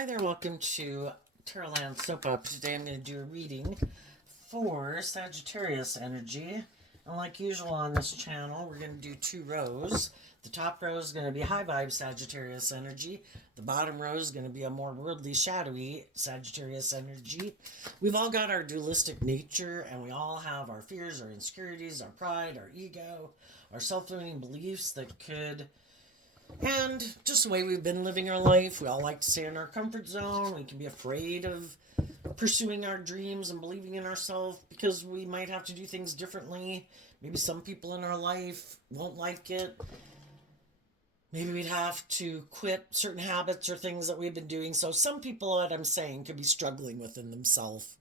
Hi there, welcome to Terraland Soap Up. Today I'm going to do a reading for Sagittarius energy. And like usual on this channel, we're going to do two rows. The top row is going to be high vibe Sagittarius energy. The bottom row is going to be a more worldly, shadowy Sagittarius energy. We've all got our dualistic nature, and we all have our fears, our insecurities, our pride, our ego, our self-limiting beliefs that could, and just the way we've been living our life. We all like to stay in our comfort zone. We can be afraid of pursuing our dreams and believing in ourselves because we might have to do things differently. Maybe some people in our life won't like it. Maybe we'd have to quit certain habits or things that we've been doing. So some people, what I'm saying, could be struggling within themselves.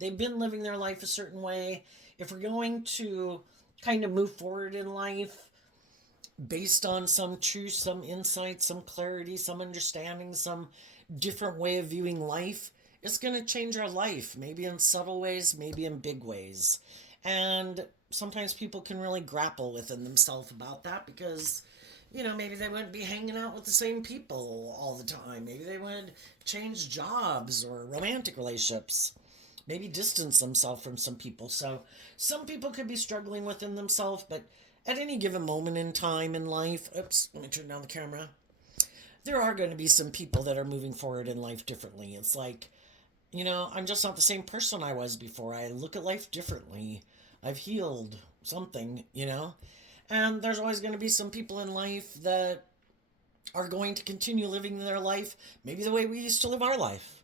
They've been living their life a certain way. If we're going to kind of move forward in life based on some truth, some insight, some clarity, some understanding, some different way of viewing life, it's going to change our life, maybe in subtle ways, maybe in big ways. And sometimes people can really grapple within themselves about that because, maybe they wouldn't be hanging out with the same people all the time. Maybe they would change jobs or romantic relationships. Maybe distance themselves from some people. So some people could be struggling within themselves, but at any given moment in time in life, oops, let me turn down the camera. There are going to be some people that are moving forward in life differently. It's like, I'm just not the same person I was before. I look at life differently. I've healed something. And there's always going to be some people in life that are going to continue living their life maybe the way we used to live our life.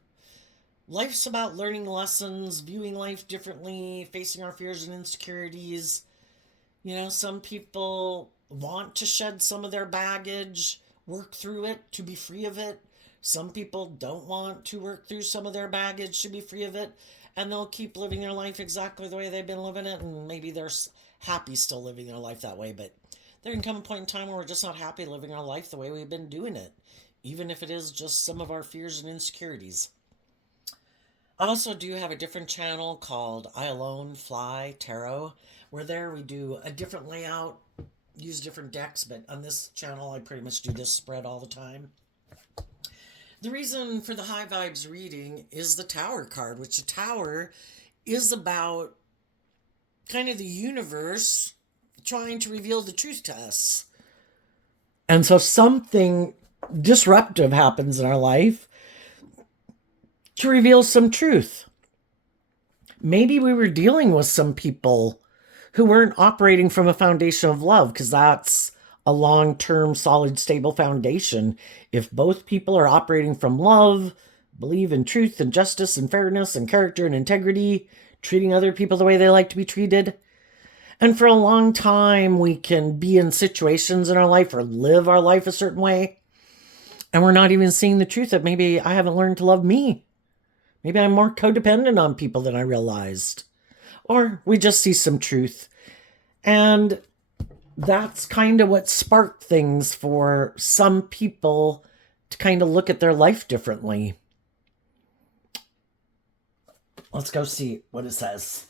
Life's about learning lessons, viewing life differently, facing our fears and insecurities. Some people want to shed some of their baggage, work through it to be free of it. Some people don't want to work through some of their baggage to be free of it, and they'll keep living their life exactly the way they've been living it, and maybe they're happy still living their life that way, but there can come a point in time where we're just not happy living our life the way we've been doing it, even if it is just some of our fears and insecurities. I also do have a different channel called I Alone Fly Tarot, where there we do a different layout, use different decks, but on this channel I pretty much do this spread all the time. The reason for the high vibes reading is the Tower card, which the Tower is about kind of the universe trying to reveal the truth to us. And so something disruptive happens in our life to reveal some truth. Maybe we were dealing with some people who weren't operating from a foundation of love, because that's a long-term, solid, stable foundation. If both people are operating from love, believe in truth and justice and fairness and character and integrity, treating other people the way they like to be treated. And for a long time, we can be in situations in our life or live our life a certain way, and we're not even seeing the truth that maybe I haven't learned to love me. Maybe I'm more codependent on people than I realized. Or we just see some truth. And that's kind of what sparked things for some people to kind of look at their life differently. Let's go see what it says.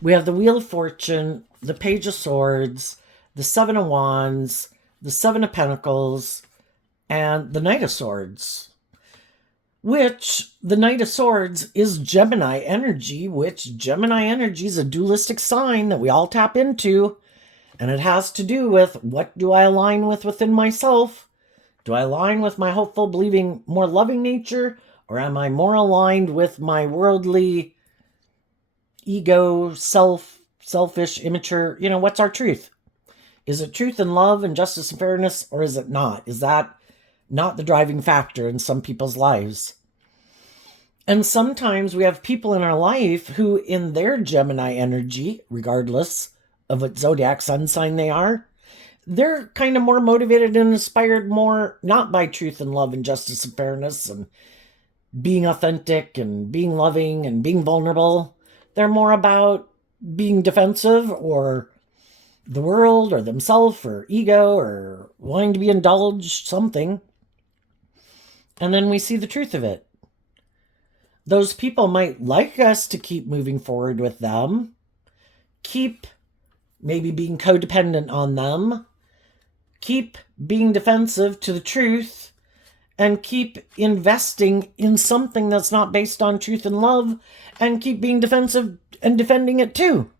We have the Wheel of Fortune, the Page of Swords, the Seven of Wands, the Seven of Pentacles, and the Knight of Swords. Which, the Knight of Swords is Gemini energy, which Gemini energy is a dualistic sign that we all tap into. And it has to do with, what do I align with within myself? Do I align with my hopeful, believing, more loving nature? Or am I more aligned with my worldly, ego, selfish, immature? What's our truth? Is it truth and love and justice and fairness, or is it not? Is that not the driving factor in some people's lives? And sometimes we have people in our life who, in their Gemini energy, regardless of what zodiac sun sign they are, they're kind of more motivated and inspired more, not by truth and love and justice and fairness and being authentic and being loving and being vulnerable. They're more about being defensive, or the world, or themselves, or ego, or wanting to be indulged, something. And then we see the truth of it. Those people might like us to keep moving forward with them, keep maybe being codependent on them, keep being defensive to the truth, and keep investing in something that's not based on truth and love, and keep being defensive and defending it too.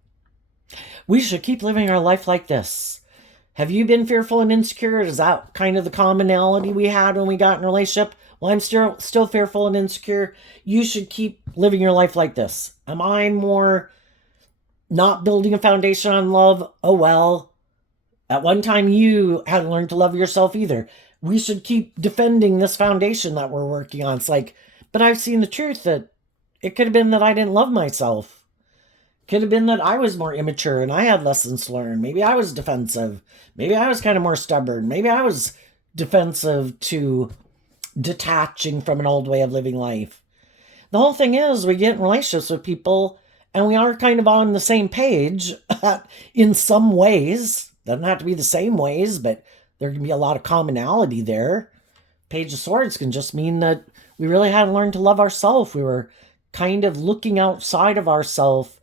We should keep living our life like this. Have you been fearful and insecure? Is that kind of the commonality we had when we got in a relationship? Well, I'm still fearful and insecure. You should keep living your life like this. Am I more not building a foundation on love? Oh, well, at one time you hadn't learned to love yourself either. We should keep defending this foundation that we're working on. It's like, but I've seen the truth that it could have been that I didn't love myself. Could have been that I was more immature and I had lessons to learn. Maybe I was defensive. Maybe I was kind of more stubborn. Maybe I was defensive to detaching from an old way of living life. The whole thing is we get in relationships with people and we are kind of on the same page in some ways. Doesn't have to be the same ways, but there can be a lot of commonality there. Page of Swords can just mean that we really had to learn to love ourselves. We were kind of looking outside of ourselves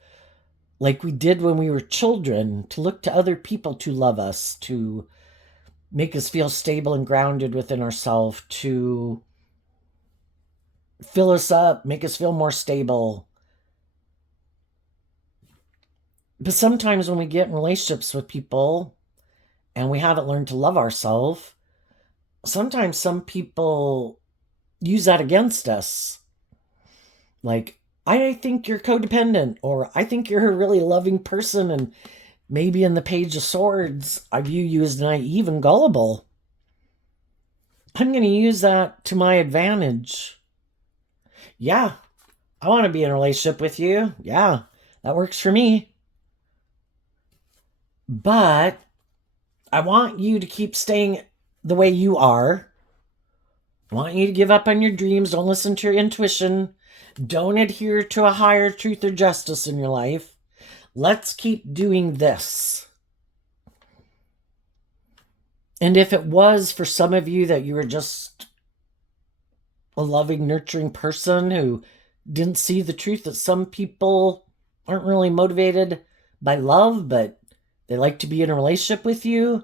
like we did when we were children, to look to other people to love us, to make us feel stable and grounded within ourselves, to fill us up, make us feel more stable. But sometimes when we get in relationships with people and we haven't learned to love ourselves, sometimes some people use that against us. Like, I think you're codependent, or I think you're a really loving person, and maybe in the Page of Swords, I view you as naive and gullible. I'm going to use that to my advantage. Yeah, I want to be in a relationship with you. Yeah, that works for me. But I want you to keep staying the way you are. I want you to give up on your dreams. Don't listen to your intuition. Don't adhere to a higher truth or justice in your life. Let's keep doing this. And if it was for some of you that you were just a loving, nurturing person who didn't see the truth that some people aren't really motivated by love, but they like to be in a relationship with you,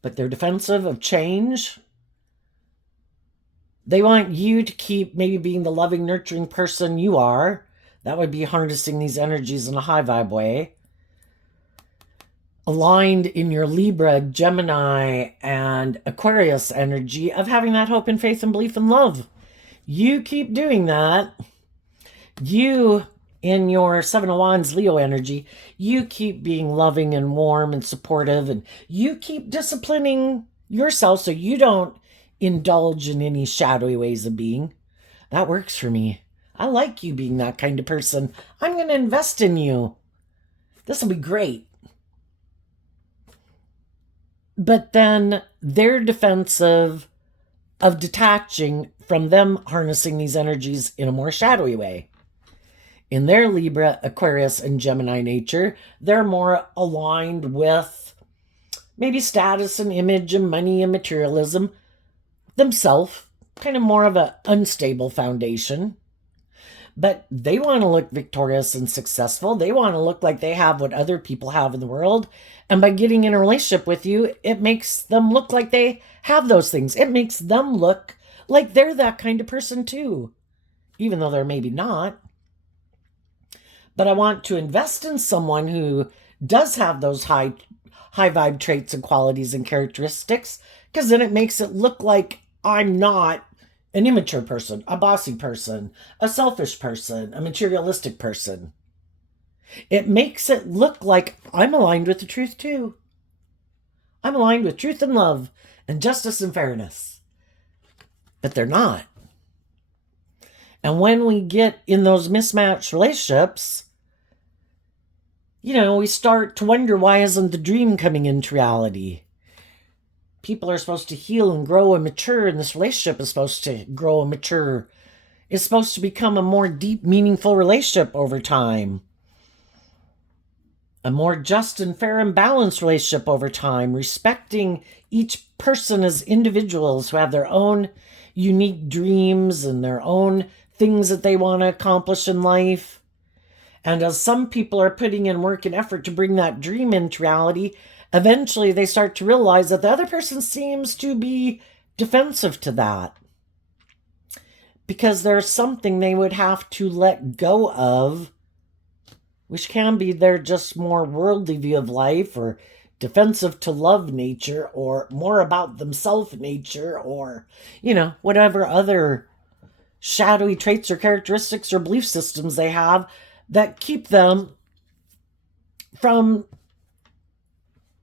but they're defensive of change. They want you to keep maybe being the loving, nurturing person you are. That would be harnessing these energies in a high vibe way. Aligned in your Libra, Gemini, and Aquarius energy of having that hope and faith and belief and love. You keep doing that. You, in your Seven of Wands, Leo energy, you keep being loving and warm and supportive, and you keep disciplining yourself so you don't indulge in any shadowy ways of being. That works for me. I like you being that kind of person. I'm going to invest in you. This will be great. But then they're defensive of detaching from them harnessing these energies in a more shadowy way. In their Libra, Aquarius, and Gemini nature, they're more aligned with maybe status and image and money and materialism themselves, kind of more of an unstable foundation. But they want to look victorious and successful. They want to look like they have what other people have in the world. And by getting in a relationship with you, it makes them look like they have those things. It makes them look like they're that kind of person too, even though they're maybe not. But I want to invest in someone who does have those high vibe traits and qualities and characteristics, because then it makes it look like I'm not an immature person, a bossy person, a selfish person, a materialistic person. It makes it look like I'm aligned with the truth too. I'm aligned with truth and love and justice and fairness. But they're not. And when we get in those mismatched relationships, we start to wonder, why isn't the dream coming into reality? People are supposed to heal and grow and mature, and this relationship is supposed to grow and mature. It's supposed to become a more deep, meaningful relationship over time. A more just and fair and balanced relationship over time, respecting each person as individuals who have their own unique dreams and their own things that they want to accomplish in life. And as some people are putting in work and effort to bring that dream into reality, eventually they start to realize that the other person seems to be defensive to that. because there's something they would have to let go of, which can be their just more worldly view of life, or defensive to love nature, or more about themselves nature, or, whatever other shadowy traits or characteristics or belief systems they have that keep them from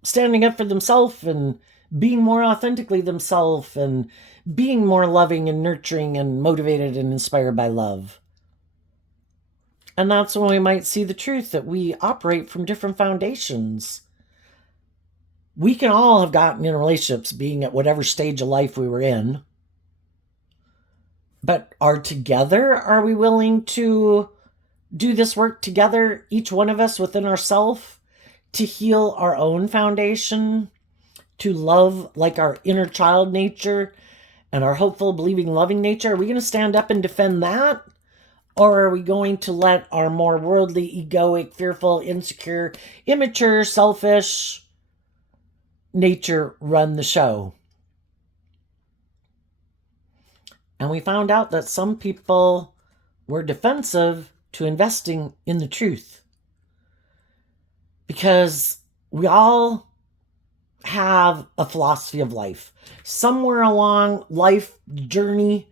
standing up for themselves and being more authentically themselves and being more loving and nurturing and motivated and inspired by love. And that's when we might see the truth that we operate from different foundations. We can all have gotten in relationships being at whatever stage of life we were in. But are we willing to do this work together, each one of us within ourselves, to heal our own foundation, to love like our inner child nature and our hopeful, believing, loving nature? Are we going to stand up and defend that? Or are we going to let our more worldly, egoic, fearful, insecure, immature, selfish nature run the show? And we found out that some people were defensive to investing in the truth, because we all have a philosophy of life. Somewhere along life journey,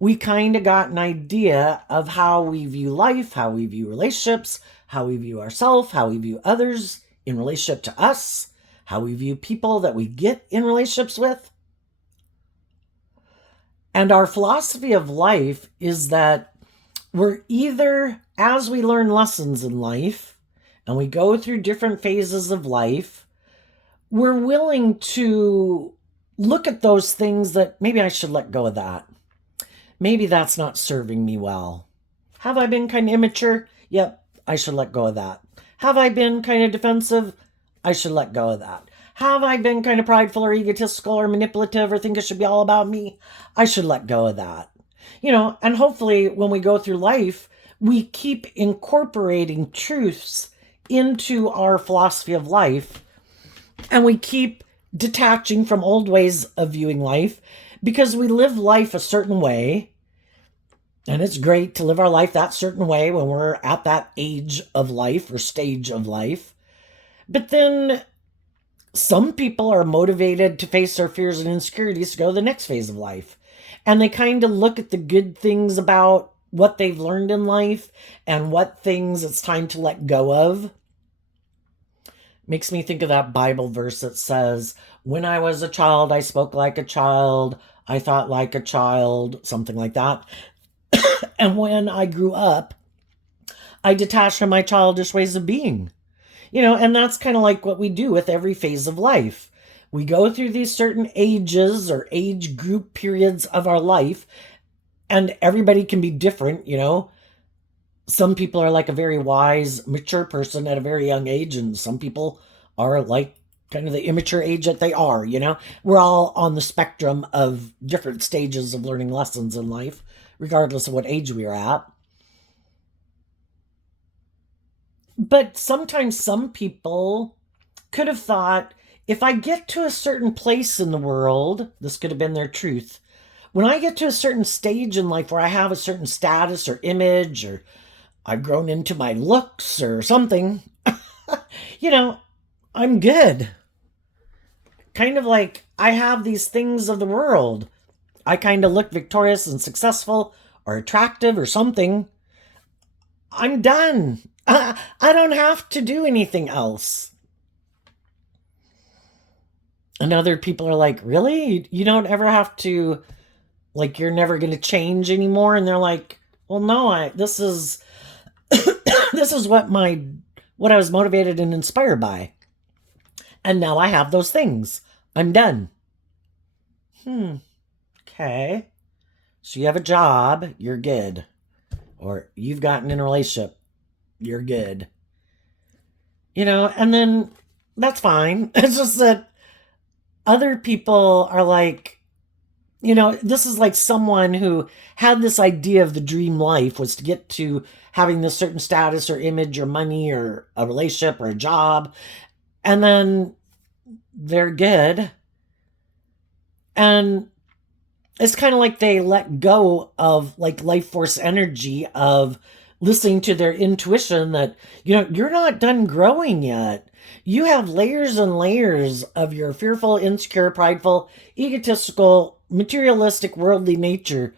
we kind of got an idea of how we view life, how we view relationships, how we view ourselves, how we view others in relationship to us, how we view people that we get in relationships with. And our philosophy of life is that we're either, as we learn lessons in life and we go through different phases of life, we're willing to look at those things that maybe I should let go of that. Maybe that's not serving me well. Have I been kind of immature? Yep, I should let go of that. Have I been kind of defensive? I should let go of that. Have I been kind of prideful or egotistical or manipulative or think it should be all about me? I should let go of that. And hopefully when we go through life, we keep incorporating truths into our philosophy of life, and we keep detaching from old ways of viewing life, because we live life a certain way, and it's great to live our life that certain way when we're at that age of life or stage of life. But then some people are motivated to face their fears and insecurities to go to the next phase of life. And they kind of look at the good things about what they've learned in life and what things it's time to let go of. Makes me think of that Bible verse that says, when I was a child, I spoke like a child, I thought like a child, something like that. And when I grew up, I detached from my childish ways of being. And that's kind of like what we do with every phase of life. We go through these certain ages or age group periods of our life, and everybody can be different. Some people are like a very wise, mature person at a very young age, and some people are like kind of the immature age that they are. We're all on the spectrum of different stages of learning lessons in life, regardless of what age we are at. But sometimes some people could have thought, if I get to a certain place in the world, this could have been their truth. When I get to a certain stage in life where I have a certain status or image, or I've grown into my looks or something, I'm good. Kind of like I have these things of the world. I kind of look victorious and successful or attractive or something. I'm done. I don't have to do anything else. And other people are like, really? You don't ever have to, like, you're never going to change anymore? And they're like, well, no, this is this is what I was motivated and inspired by. And now I have those things. I'm done. Okay. So you have a job, you're good. Or you've gotten in a relationship, you're good. And then that's fine. It's just that other people are like, this is like someone who had this idea of the dream life was to get to having this certain status or image or money or a relationship or a job. And then they're good. And it's kind of like they let go of like life force energy of listening to their intuition that, you're not done growing yet. You have layers and layers of your fearful, insecure, prideful, egotistical, materialistic, worldly nature.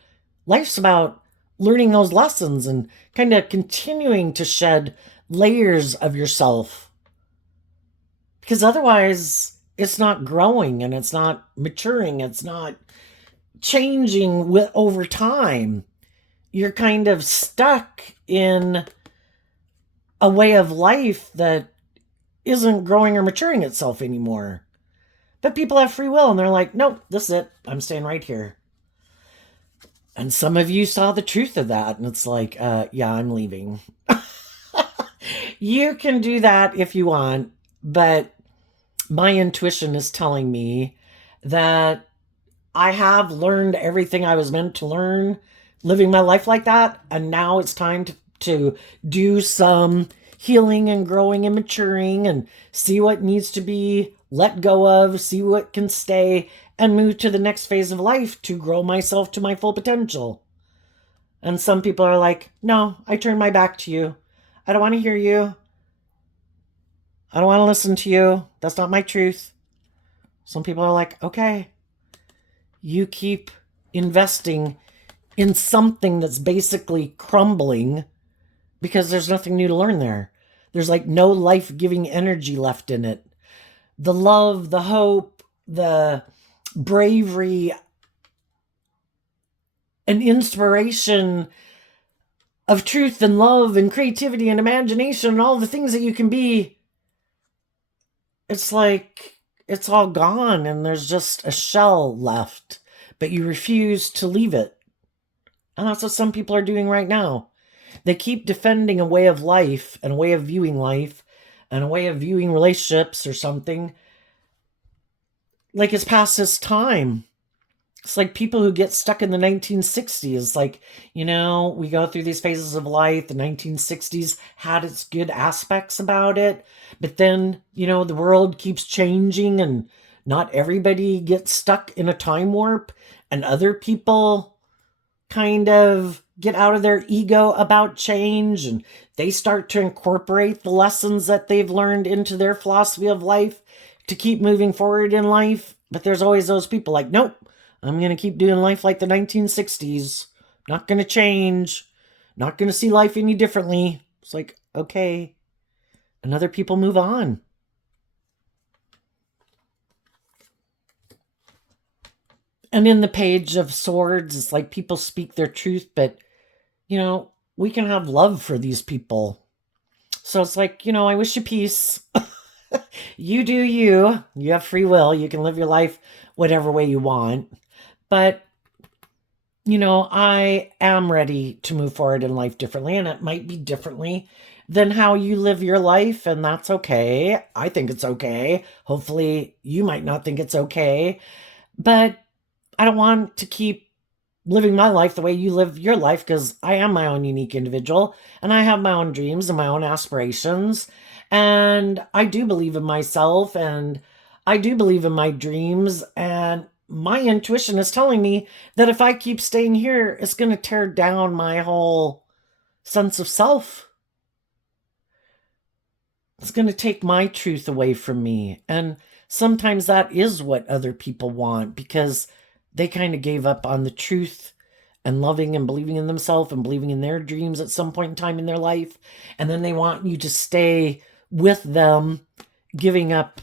Life's about learning those lessons and kind of continuing to shed layers of yourself, because otherwise it's not growing and it's not maturing, it's not changing with over time. You're kind of stuck in a way of life that isn't growing or maturing itself anymore. But people have free will and they're like, nope, this is it. I'm staying right here. And some of you saw the truth of that, and it's like, yeah, I'm leaving. You can do that if you want, but my intuition is telling me that I have learned everything I was meant to learn living my life like that, and now it's time to do some healing and growing and maturing and see what needs to be let go of, see what can stay, and move to the next phase of life to grow myself to my full potential. And some people are like, no, I turn my back to you. I don't want to hear you. I don't want to listen to you. That's not my truth. Some people are like, okay, you keep investing in something that's basically crumbling because there's nothing new to learn there. There's like no life-giving energy left in it. The love, the hope, the bravery, and inspiration of truth and love and creativity and imagination and all the things that you can be, it's like it's all gone and there's just a shell left, but you refuse to leave it. And that's what some people are doing right now. They keep defending a way of life and a way of viewing life and a way of viewing relationships or something like it's past its time. It's like people who get stuck in the 1960s. Like, we go through these phases of life. The 1960s had its good aspects about it. But then, the world keeps changing and not everybody gets stuck in a time warp. And other people kind of get out of their ego about change and they start to incorporate the lessons that they've learned into their philosophy of life to keep moving forward in life. But there's always those people like, nope, I'm going to keep doing life like the 1960s. Not going to change. Not going to see life any differently. It's like, okay. And other people move on. And in the Page of Swords, it's like people speak their truth, but, we can have love for these people. So it's like, I wish you peace. You do you. You have free will. You can live your life whatever way you want. But, I am ready to move forward in life differently, and it might be differently than how you live your life, and that's okay. I think it's okay. Hopefully, you might not think it's okay. But I don't want to keep living my life the way you live your life, because I am my own unique individual, and I have my own dreams and my own aspirations, and I do believe in myself, and I do believe in my dreams, and my intuition is telling me that if I keep staying here, it's going to tear down my whole sense of self. It's going to take my truth away from me. And sometimes that is what other people want, because they kind of gave up on the truth and loving and believing in themselves and believing in their dreams at some point in time in their life. And then they want you to stay with them, giving up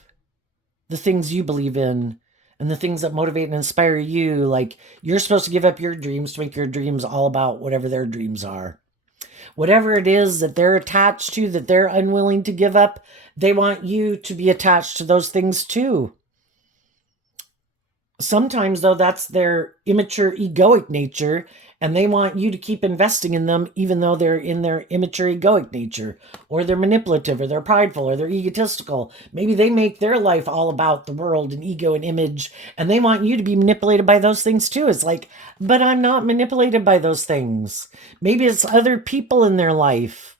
the things you believe in and the things that motivate and inspire you. Like, you're supposed to give up your dreams to make your dreams all about whatever their dreams are. Whatever it is that they're attached to, that they're unwilling to give up, they want you to be attached to those things too. Sometimes, though, that's their immature egoic nature, and they want you to keep investing in them even though they're in their immature egoic nature, or they're manipulative, or they're prideful, or they're egotistical. Maybe they make their life all about the world and ego and image, and they want you to be manipulated by those things too. It's like, but I'm not manipulated by those things. Maybe it's other people in their life.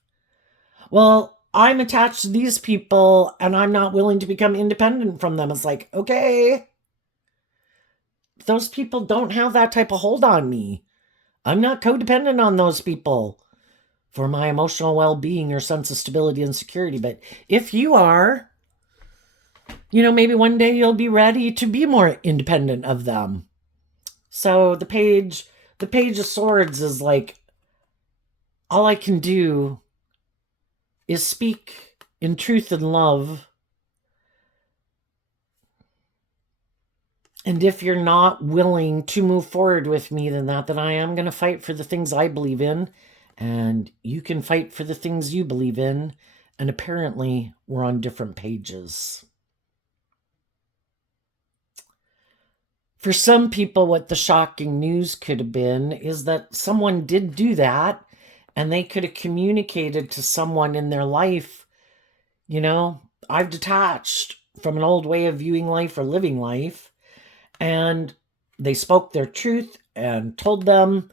Well, I'm attached to these people, and I'm not willing to become independent from them. It's like, okay, those people don't have that type of hold on me. I'm not codependent on those people for my emotional well-being or sense of stability and security. But if you are, maybe one day you'll be ready to be more independent of them. So the Page of Swords is like, all I can do is speak in truth and love. And if you're not willing to move forward with me then I am going to fight for the things I believe in, and you can fight for the things you believe in, and apparently we're on different pages. For some people, what the shocking news could have been is that someone did do that, and they could have communicated to someone in their life, I've detached from an old way of viewing life or living life. And they spoke their truth and told them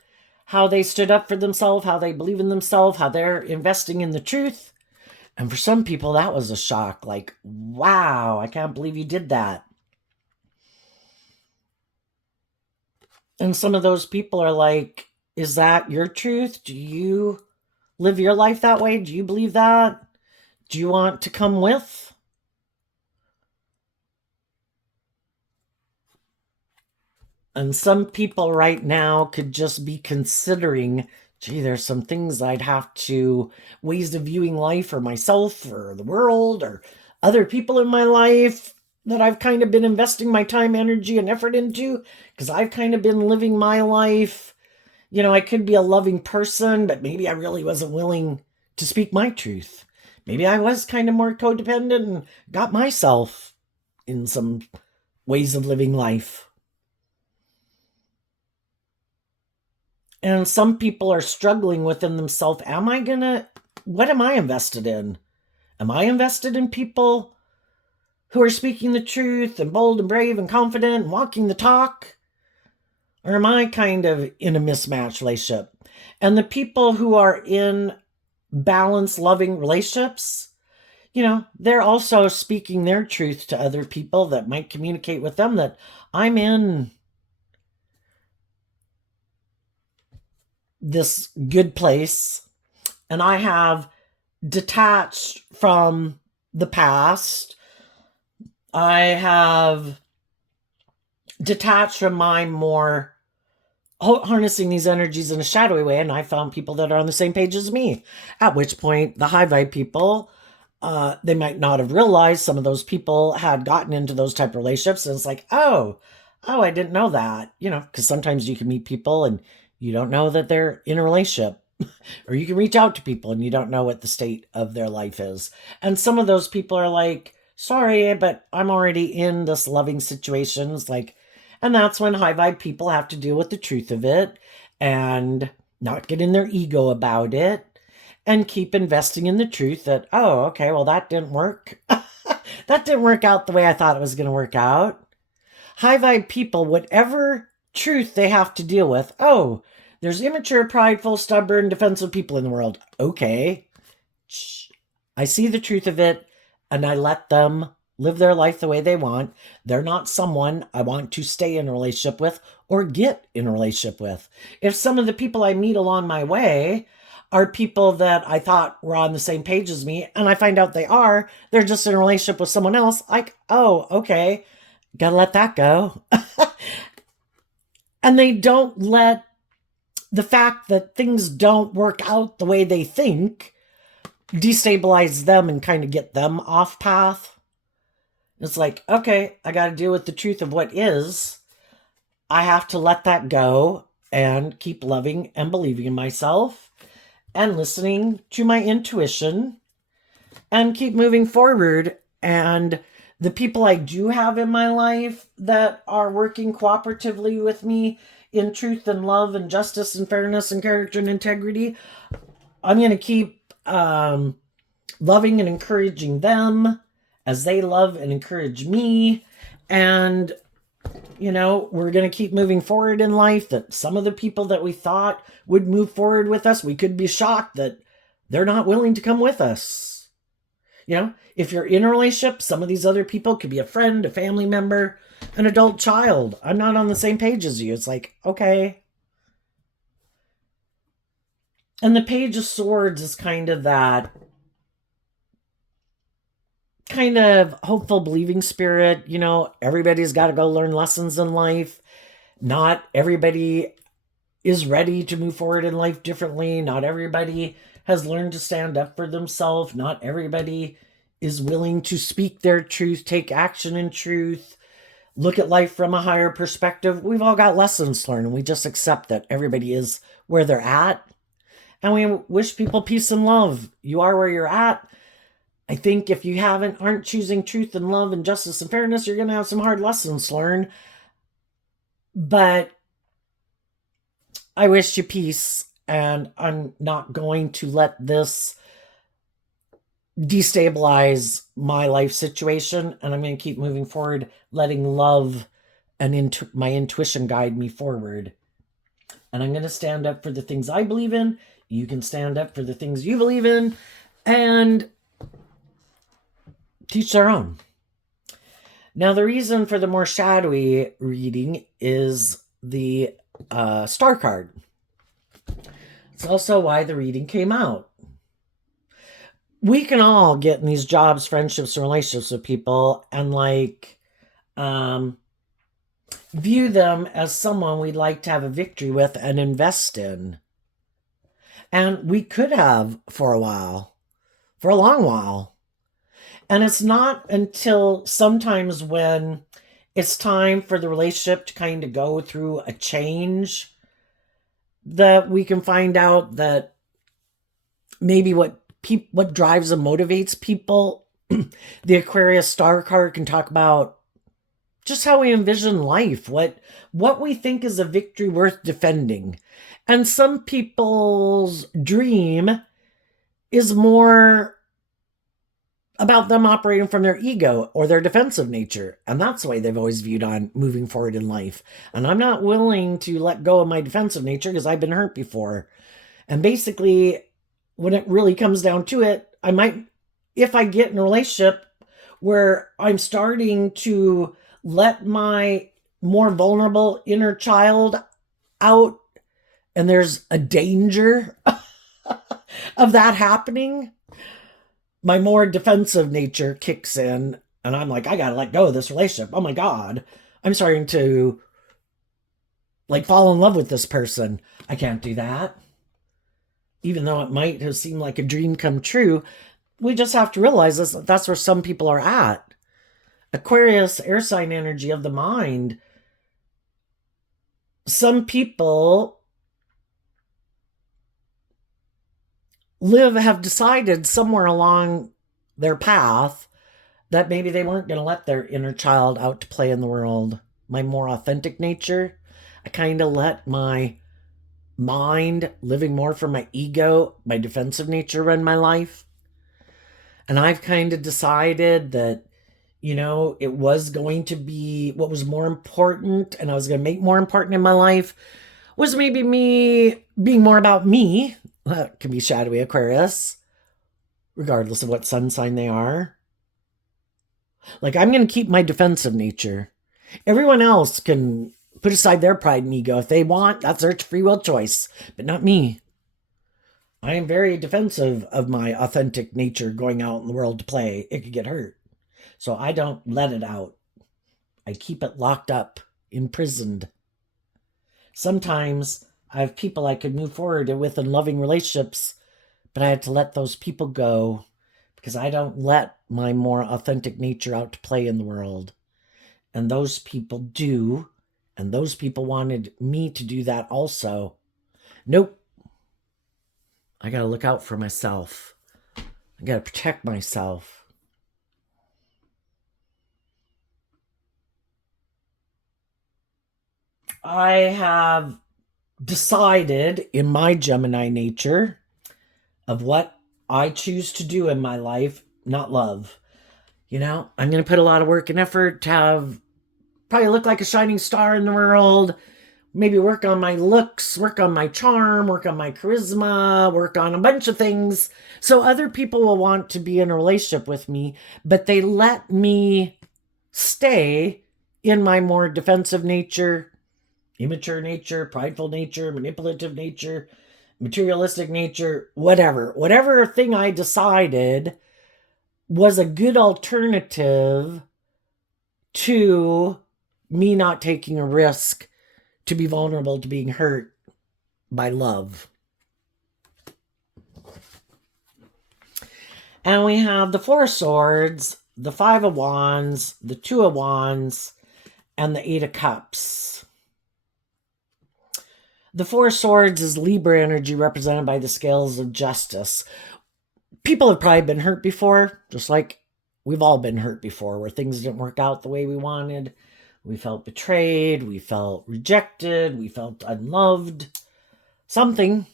how they stood up for themselves, how they believe in themselves, how they're investing in the truth. And for some people, that was a shock. Like, wow, I can't believe you did that. And some of those people are like, is that your truth? Do you live your life that way? Do you believe that? Do you want to come with? And some people right now could just be considering, gee, there's some things ways of viewing life or myself or the world or other people in my life that I've kind of been investing my time, energy, and effort into, because I've kind of been living my life. I could be a loving person, but maybe I really wasn't willing to speak my truth. Maybe I was kind of more codependent and got myself in some ways of living life. And some people are struggling within themselves. What am I invested in? Am I invested in people who are speaking the truth and bold and brave and confident and walking the talk? Or am I kind of in a mismatched relationship? And the people who are in balanced, loving relationships, they're also speaking their truth to other people that might communicate with them that I'm in this good place, and I have detached from the past. I have detached from my more harnessing these energies in a shadowy way, and I found people that are on the same page as me. At which point, the high vibe people, they might not have realized some of those people had gotten into those type of relationships, and it's like, oh, I didn't know that, because sometimes you can meet people and you don't know that they're in a relationship. Or you can reach out to people and you don't know what the state of their life is. And some of those people are like, sorry, but I'm already in this loving situation. It's like, and that's when high vibe people have to deal with the truth of it and not get in their ego about it and keep investing in the truth that, oh, okay, well, that didn't work. That didn't work out the way I thought it was going to work out. High vibe people, whatever truth they have to deal with, oh, there's immature, prideful, stubborn, defensive people in the world. Okay. I see the truth of it, and I let them live their life the way they want. They're not someone I want to stay in a relationship with or get in a relationship with. If some of the people I meet along my way are people that I thought were on the same page as me, and I find out they're just in a relationship with someone else, like, oh, okay, gotta let that go. And they don't let the fact that things don't work out the way they think destabilize them and kind of get them off path. It's like, okay, I got to deal with the truth of what is. I have to let that go and keep loving and believing in myself and listening to my intuition and keep moving forward. And the people I do have in my life that are working cooperatively with me in truth and love and justice and fairness and character and integrity, I'm going to keep loving and encouraging them as they love and encourage me. And, we're going to keep moving forward in life. That some of the people that we thought would move forward with us, we could be shocked that they're not willing to come with us. If you're in a relationship, some of these other people could be a friend, a family member, an adult child. I'm not on the same page as you. It's like, okay. And the Page of Swords is kind of that kind of hopeful, believing spirit. You know, everybody's got to go learn lessons in life. Not everybody is ready to move forward in life differently. Not everybody has learned to stand up for themselves. Not everybody is willing to speak their truth, take action in truth, look at life from a higher perspective. We've all got lessons to learn, and we just accept that everybody is where they're at. And we wish people peace and love. You are where you're at. I think if you aren't choosing truth and love and justice and fairness, you're going to have some hard lessons to learn. But I wish you peace, and I'm not going to let this destabilize my life situation, and I'm going to keep moving forward, letting love and my intuition guide me forward. And I'm going to stand up for the things I believe in. You can stand up for the things you believe in, and teach their own. Now, the reason for the more shadowy reading is the star card. It's also why the reading came out. We can all get in these jobs, friendships, and relationships with people and view them as someone we'd like to have a victory with and invest in. And we could have for a while, for a long while. And it's not until sometimes when it's time for the relationship to kind of go through a change that we can find out that maybe what drives and motivates people. The Aquarius star card can talk about just how we envision life, what we think is a victory worth defending. And some people's dream is more about them operating from their ego or their defensive nature. And that's the way they've always viewed on moving forward in life. And I'm not willing to let go of my defensive nature because I've been hurt before. And basically, when it really comes down to it, if I get in a relationship where I'm starting to let my more vulnerable inner child out, and there's a danger of that happening, my more defensive nature kicks in, and I'm like, I gotta let go of this relationship. Oh my God, I'm starting to fall in love with this person. I can't do that. Even though it might have seemed like a dream come true, we just have to realize that's where some people are at. Aquarius, air sign energy of the mind. Some people have decided somewhere along their path that maybe they weren't going to let their inner child out to play in the world. My more authentic nature. I kind of let my mind, living more from my ego, my defensive nature, run my life. And I've kind of decided that, it was going to be what was more important, and I was going to make more important in my life, was maybe me being more about me. That can be shadowy Aquarius, regardless of what sun sign they are. I'm going to keep my defensive nature. Everyone else can put aside their pride and ego if they want. That's their free will choice, but not me. I am very defensive of my authentic nature going out in the world to play. It could get hurt. So I don't let it out. I keep it locked up, imprisoned. Sometimes I have people I could move forward with in loving relationships, but I had to let those people go because I don't let my more authentic nature out to play in the world. And those people do, and those people wanted me to do that also. Nope. I gotta look out for myself. I gotta protect myself. I have decided in my Gemini nature of what I choose to do in my life, not love. I'm going to put a lot of work and effort to probably look like a shining star in the world, maybe work on my looks, work on my charm, work on my charisma, work on a bunch of things. So other people will want to be in a relationship with me, but they let me stay in my more defensive nature, immature nature, prideful nature, manipulative nature, materialistic nature, whatever thing I decided was a good alternative to me not taking a risk to be vulnerable to being hurt by love. And we have the Four of Swords, the Five of Wands, the Two of Wands, and the Eight of Cups. The Four of Swords is Libra energy represented by the scales of justice. People have probably been hurt before, just like we've all been hurt before, where things didn't work out the way we wanted. We felt betrayed, we felt rejected, we felt unloved, something.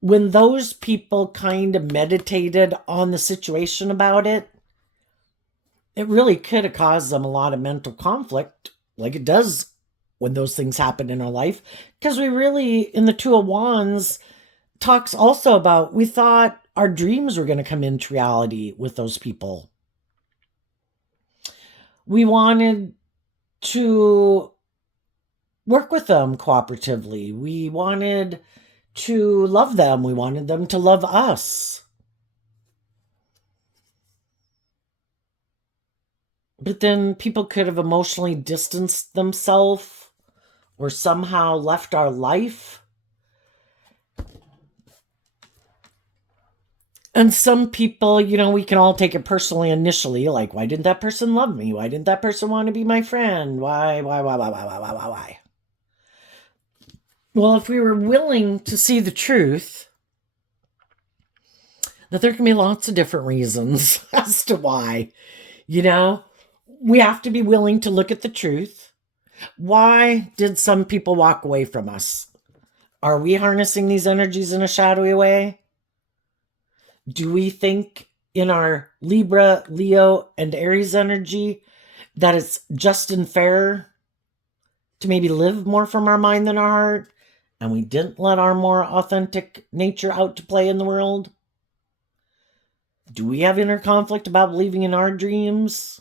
When those people kind of meditated on the situation about it, it really could have caused them a lot of mental conflict, like it does when those things happen in our life. Because we really, in the Two of Wands, talks also about, we thought our dreams were going to come into reality with those people. We wanted to work with them cooperatively. We wanted to love them. We wanted them to love us. But then people could have emotionally distanced themselves or somehow left our life. And some people, we can all take it personally initially, like, why didn't that person love me? Why didn't that person want to be my friend? Why? Well, if we were willing to see the truth, that there can be lots of different reasons as to why, we have to be willing to look at the truth. Why did some people walk away from us? Are we harnessing these energies in a shadowy way? Do we think in our Libra, Leo, and Aries energy that it's just and fair to maybe live more from our mind than our heart, and we didn't let our more authentic nature out to play in the world? Do we have inner conflict about believing in our dreams?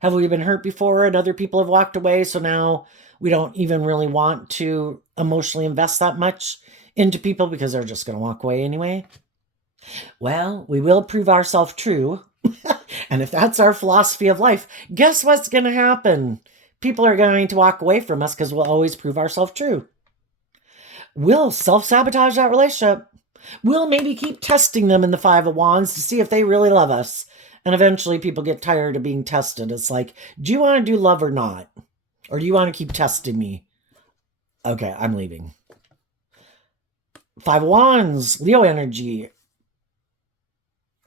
Have we been hurt before and other people have walked away, so now we don't even really want to emotionally invest that much into people because they're just going to walk away anyway? Well, we will prove ourselves true. And if that's our philosophy of life, guess what's going to happen? People are going to walk away from us because we'll always prove ourselves true. We'll self-sabotage that relationship. We'll maybe keep testing them in the Five of Wands to see if they really love us. And eventually people get tired of being tested. It's like, do you want to do love or not? Or do you want to keep testing me? Okay, I'm leaving. Five of Wands, Leo energy.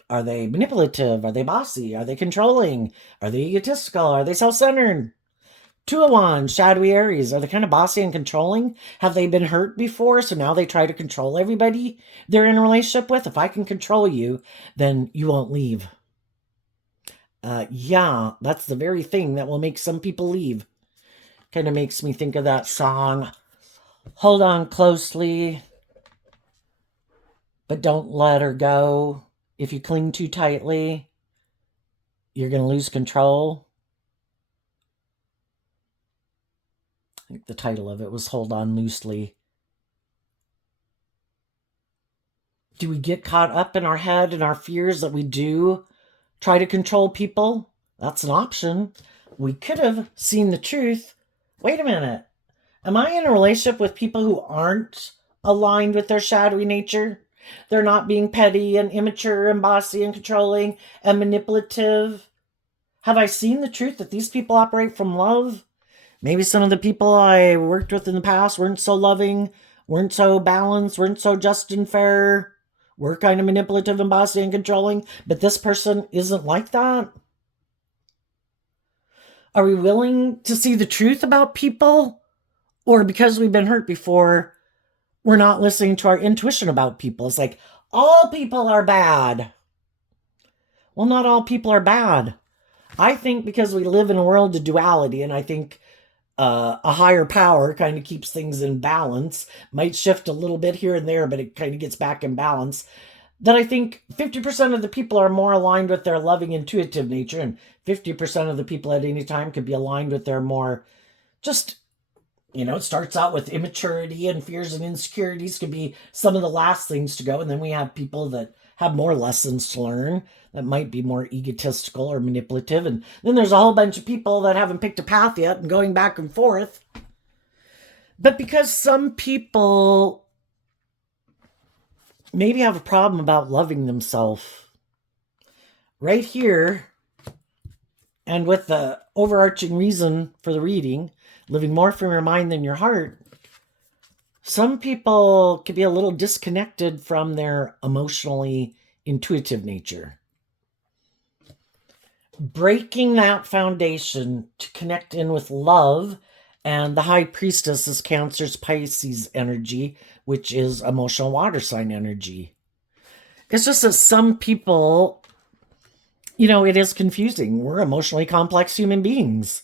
Are they manipulative? Are they bossy? Are they controlling? Are they egotistical? Are they self-centered? Two of Wands, shadowy Aries. Are they kind of bossy and controlling? Have they been hurt before, so now they try to control everybody they're in a relationship with? If I can control you, then you won't leave. Yeah, that's the very thing that will make some people leave. Kind of makes me think of that song, hold on closely, but don't let her go. If you cling too tightly, you're going to lose control. I think the title of it was Hold On Loosely. Do we get caught up in our head and our fears that we do try to control people? That's an option. We could have seen the truth. Wait a minute. Am I in a relationship with people who aren't aligned with their shadowy nature? They're not being petty and immature and bossy and controlling and manipulative. Have I seen the truth that these people operate from love? Maybe some of the people I worked with in the past weren't so loving, weren't so balanced, weren't so just and fair, were kind of manipulative and bossy and controlling, but this person isn't like that? Are we willing to see the truth about people? Or because we've been hurt before, we're not listening to our intuition about people? It's like, all people are bad. Well, not all people are bad. I think because we live in a world of duality, and I think a higher power kind of keeps things in balance, might shift a little bit here and there, but it kind of gets back in balance, that I think 50% of the people are more aligned with their loving, intuitive nature, and 50% of the people at any time could be aligned with their more just, it starts out with immaturity and fears and insecurities could be some of the last things to go. And then we have people that have more lessons to learn that might be more egotistical or manipulative. And then there's a whole bunch of people that haven't picked a path yet and going back and forth. But because some people maybe have a problem about loving themselves, right here, and with the overarching reason for the reading, living more from your mind than your heart, some people can be a little disconnected from their emotionally intuitive nature. Breaking that foundation to connect in with love, and the High Priestess is Cancer's Pisces energy, which is emotional water sign energy. It's just that some people, it is confusing. We're emotionally complex human beings.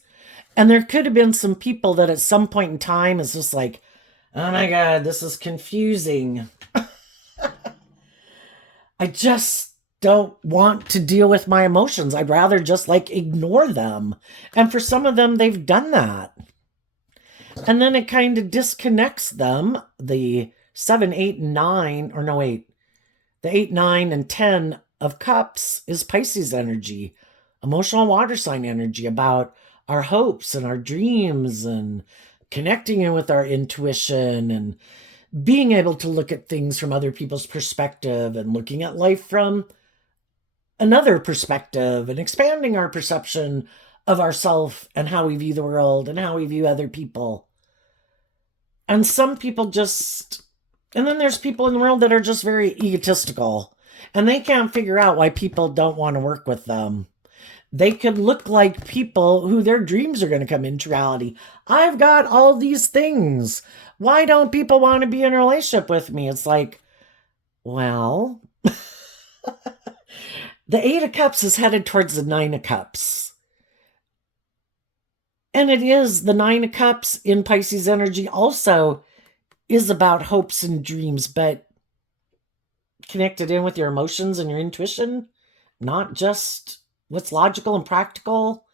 And there could have been some people that at some point in time is just like, oh my God, this is confusing. I just don't want to deal with my emotions. I'd rather just ignore them. And for some of them, they've done that. And then it kind of disconnects them. The 7, 8, and 9, or no, 8. The 8, 9, and 10 of Cups is Pisces energy, emotional water sign energy, about our hopes and our dreams and connecting in with our intuition and being able to look at things from other people's perspective and looking at life from another perspective and expanding our perception of ourselves and how we view the world and how we view other people. And some people and then there's people in the world that are just very egotistical and they can't figure out why people don't want to work with them. They could look like people who their dreams are going to come into reality. I've got all these things. Why don't people want to be in a relationship with me? It's like, well, the 8 of Cups is headed towards the 9 of Cups. And it is the 9 of Cups in Pisces energy also is about hopes and dreams, but connected in with your emotions and your intuition, not just what's logical and practical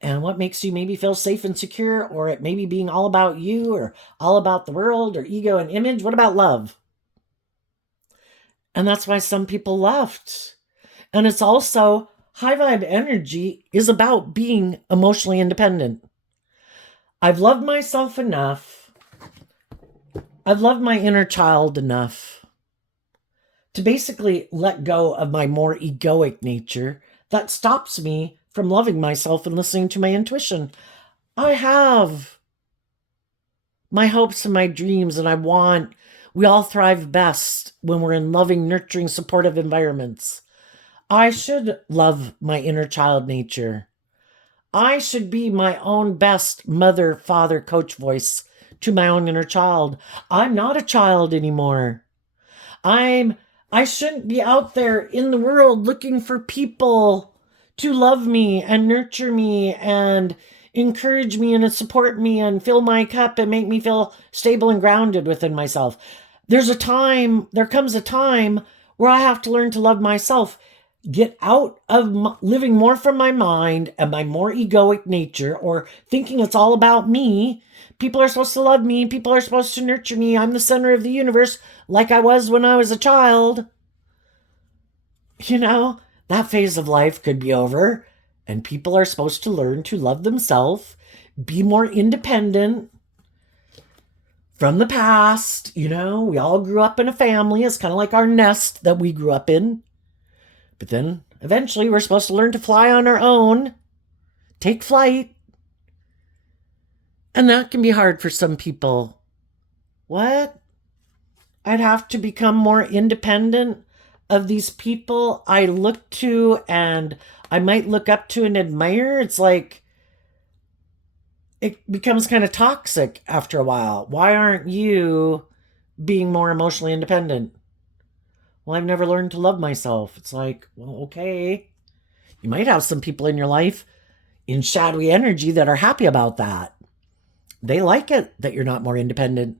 and what makes you maybe feel safe and secure, or it maybe being all about you or all about the world or ego and image. What about love? And that's why some people left. And it's also high vibe energy is about being emotionally independent. I've loved myself enough. I've loved my inner child enough to basically let go of my more egoic nature that stops me from loving myself and listening to my intuition. I have my hopes and my dreams, and we all thrive best when we're in loving, nurturing, supportive environments. I should love my inner child nature. I should be my own best mother, father, coach voice to my own inner child. I'm not a child anymore. I shouldn't be out there in the world looking for people to love me and nurture me and encourage me and support me and fill my cup and make me feel stable and grounded within myself. There comes a time where I have to learn to love myself, get out of living more from my mind and my more egoic nature, or thinking it's all about me. People are supposed to love me. People are supposed to nurture me. I'm the center of the universe, like I was when I was a child. That phase of life could be over, and people are supposed to learn to love themselves, be more independent from the past. We all grew up in a family. It's kind of like our nest that we grew up in. But then eventually we're supposed to learn to fly on our own, take flight. And that can be hard for some people. What? I'd have to become more independent of these people I look to and I might look up to and admire. It's like it becomes kind of toxic after a while. Why aren't you being more emotionally independent? Well, I've never learned to love myself. It's like, well, okay. You might have some people in your life in shadowy energy that are happy about that. They like it that you're not more independent.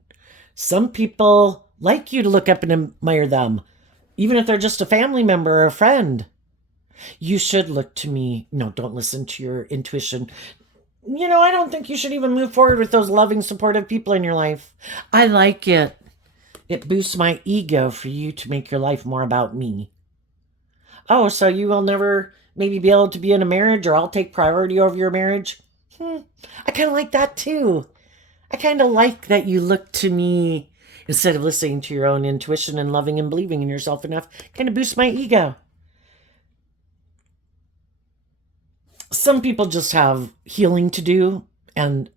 Some people like you to look up and admire them. even if they're just a family member or a friend. You should look to me. No, don't listen to your intuition. I don't think you should even move forward with those loving, supportive people in your life. I like it. It boosts my ego for you to make your life more about me. Oh, so you will never maybe be able to be in a marriage, or I'll take priority over your marriage? I kind of like that too. I kind of like that you look to me instead of listening to your own intuition and loving and believing in yourself enough. Kind of boosts my ego. Some people just have healing to do, and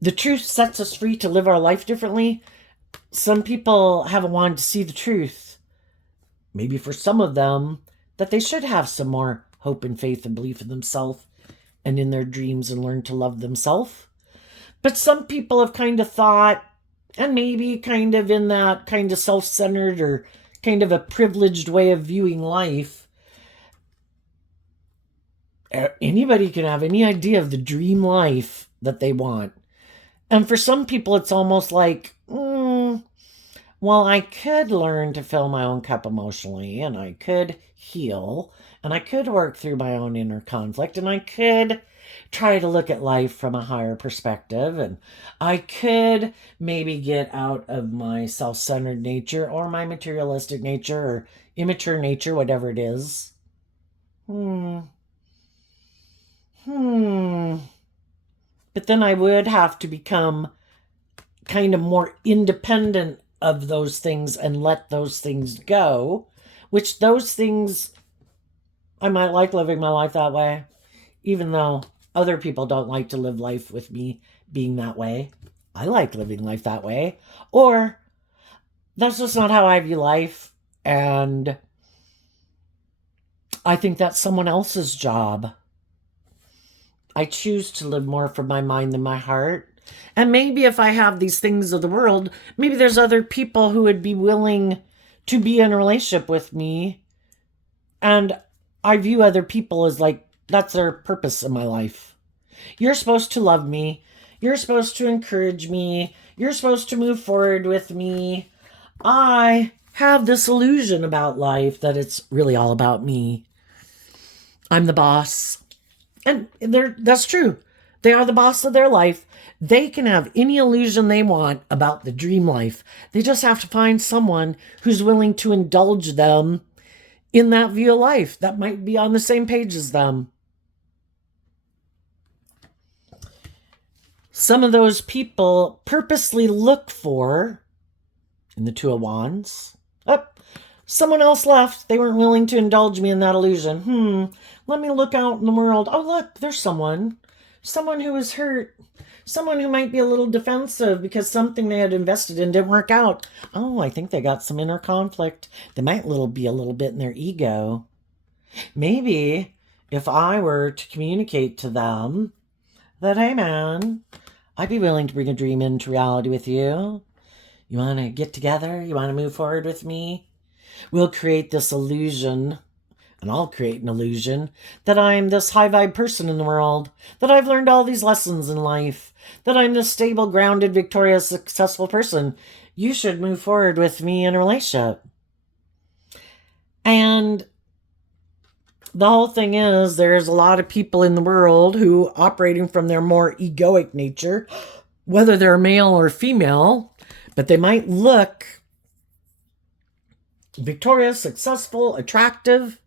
the truth sets us free to live our life differently. Some people haven't wanted to see the truth. Maybe for some of them, that they should have some more hope and faith and belief in themselves and in their dreams and learn to love themselves. But some people have kind of thought, and maybe kind of in that kind of self-centered or kind of a privileged way of viewing life, anybody can have any idea of the dream life that they want. And for some people, it's almost like, well, I could learn to fill my own cup emotionally, and I could heal, and I could work through my own inner conflict, and I could try to look at life from a higher perspective, and I could maybe get out of my self-centered nature or my materialistic nature or immature nature, whatever it is. But then I would have to become kind of more independent of those things and let those things go, which those things, I might like living my life that way, even though other people don't like to live life with me being that way. I like living life that way. Or that's just not how I view life, and I think that's someone else's job. I choose to live more from my mind than my heart. And maybe if I have these things of the world, maybe there's other people who would be willing to be in a relationship with me. And I view other people as like, that's their purpose in my life. You're supposed to love me. You're supposed to encourage me. You're supposed to move forward with me. I have this illusion about life that it's really all about me. I'm the boss. And that's true. They are the boss of their life. They can have any illusion they want about the dream life. They just have to find someone who's willing to indulge them in that view of life that might be on the same page as them. Some of those people purposely look for, in the Two of Wands, someone else left. They weren't willing to indulge me in that illusion. Let me look out in the world. Oh, look, there's someone who was hurt. Someone who might be a little defensive because something they had invested in didn't work out. Oh, I think they got some inner conflict. They might be a little bit in their ego. Maybe if I were to communicate to them that, hey man, I'd be willing to bring a dream into reality with you. You want to get together? You want to move forward with me? We'll create this illusion, and I'll create an illusion, that I'm this high vibe person in the world, that I've learned all these lessons in life, that I'm this stable, grounded, victorious, successful person. You should move forward with me in a relationship. And the whole thing is, there's a lot of people in the world who, operating from their more egoic nature, whether they're male or female, but they might look victorious, successful, attractive,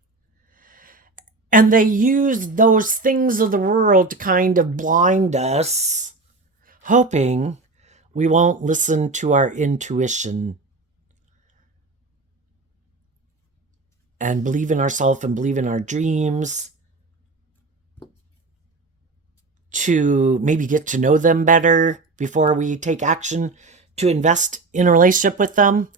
and they use those things of the world to kind of blind us, hoping we won't listen to our intuition and believe in ourselves and believe in our dreams, to maybe get to know them better before we take action to invest in a relationship with them.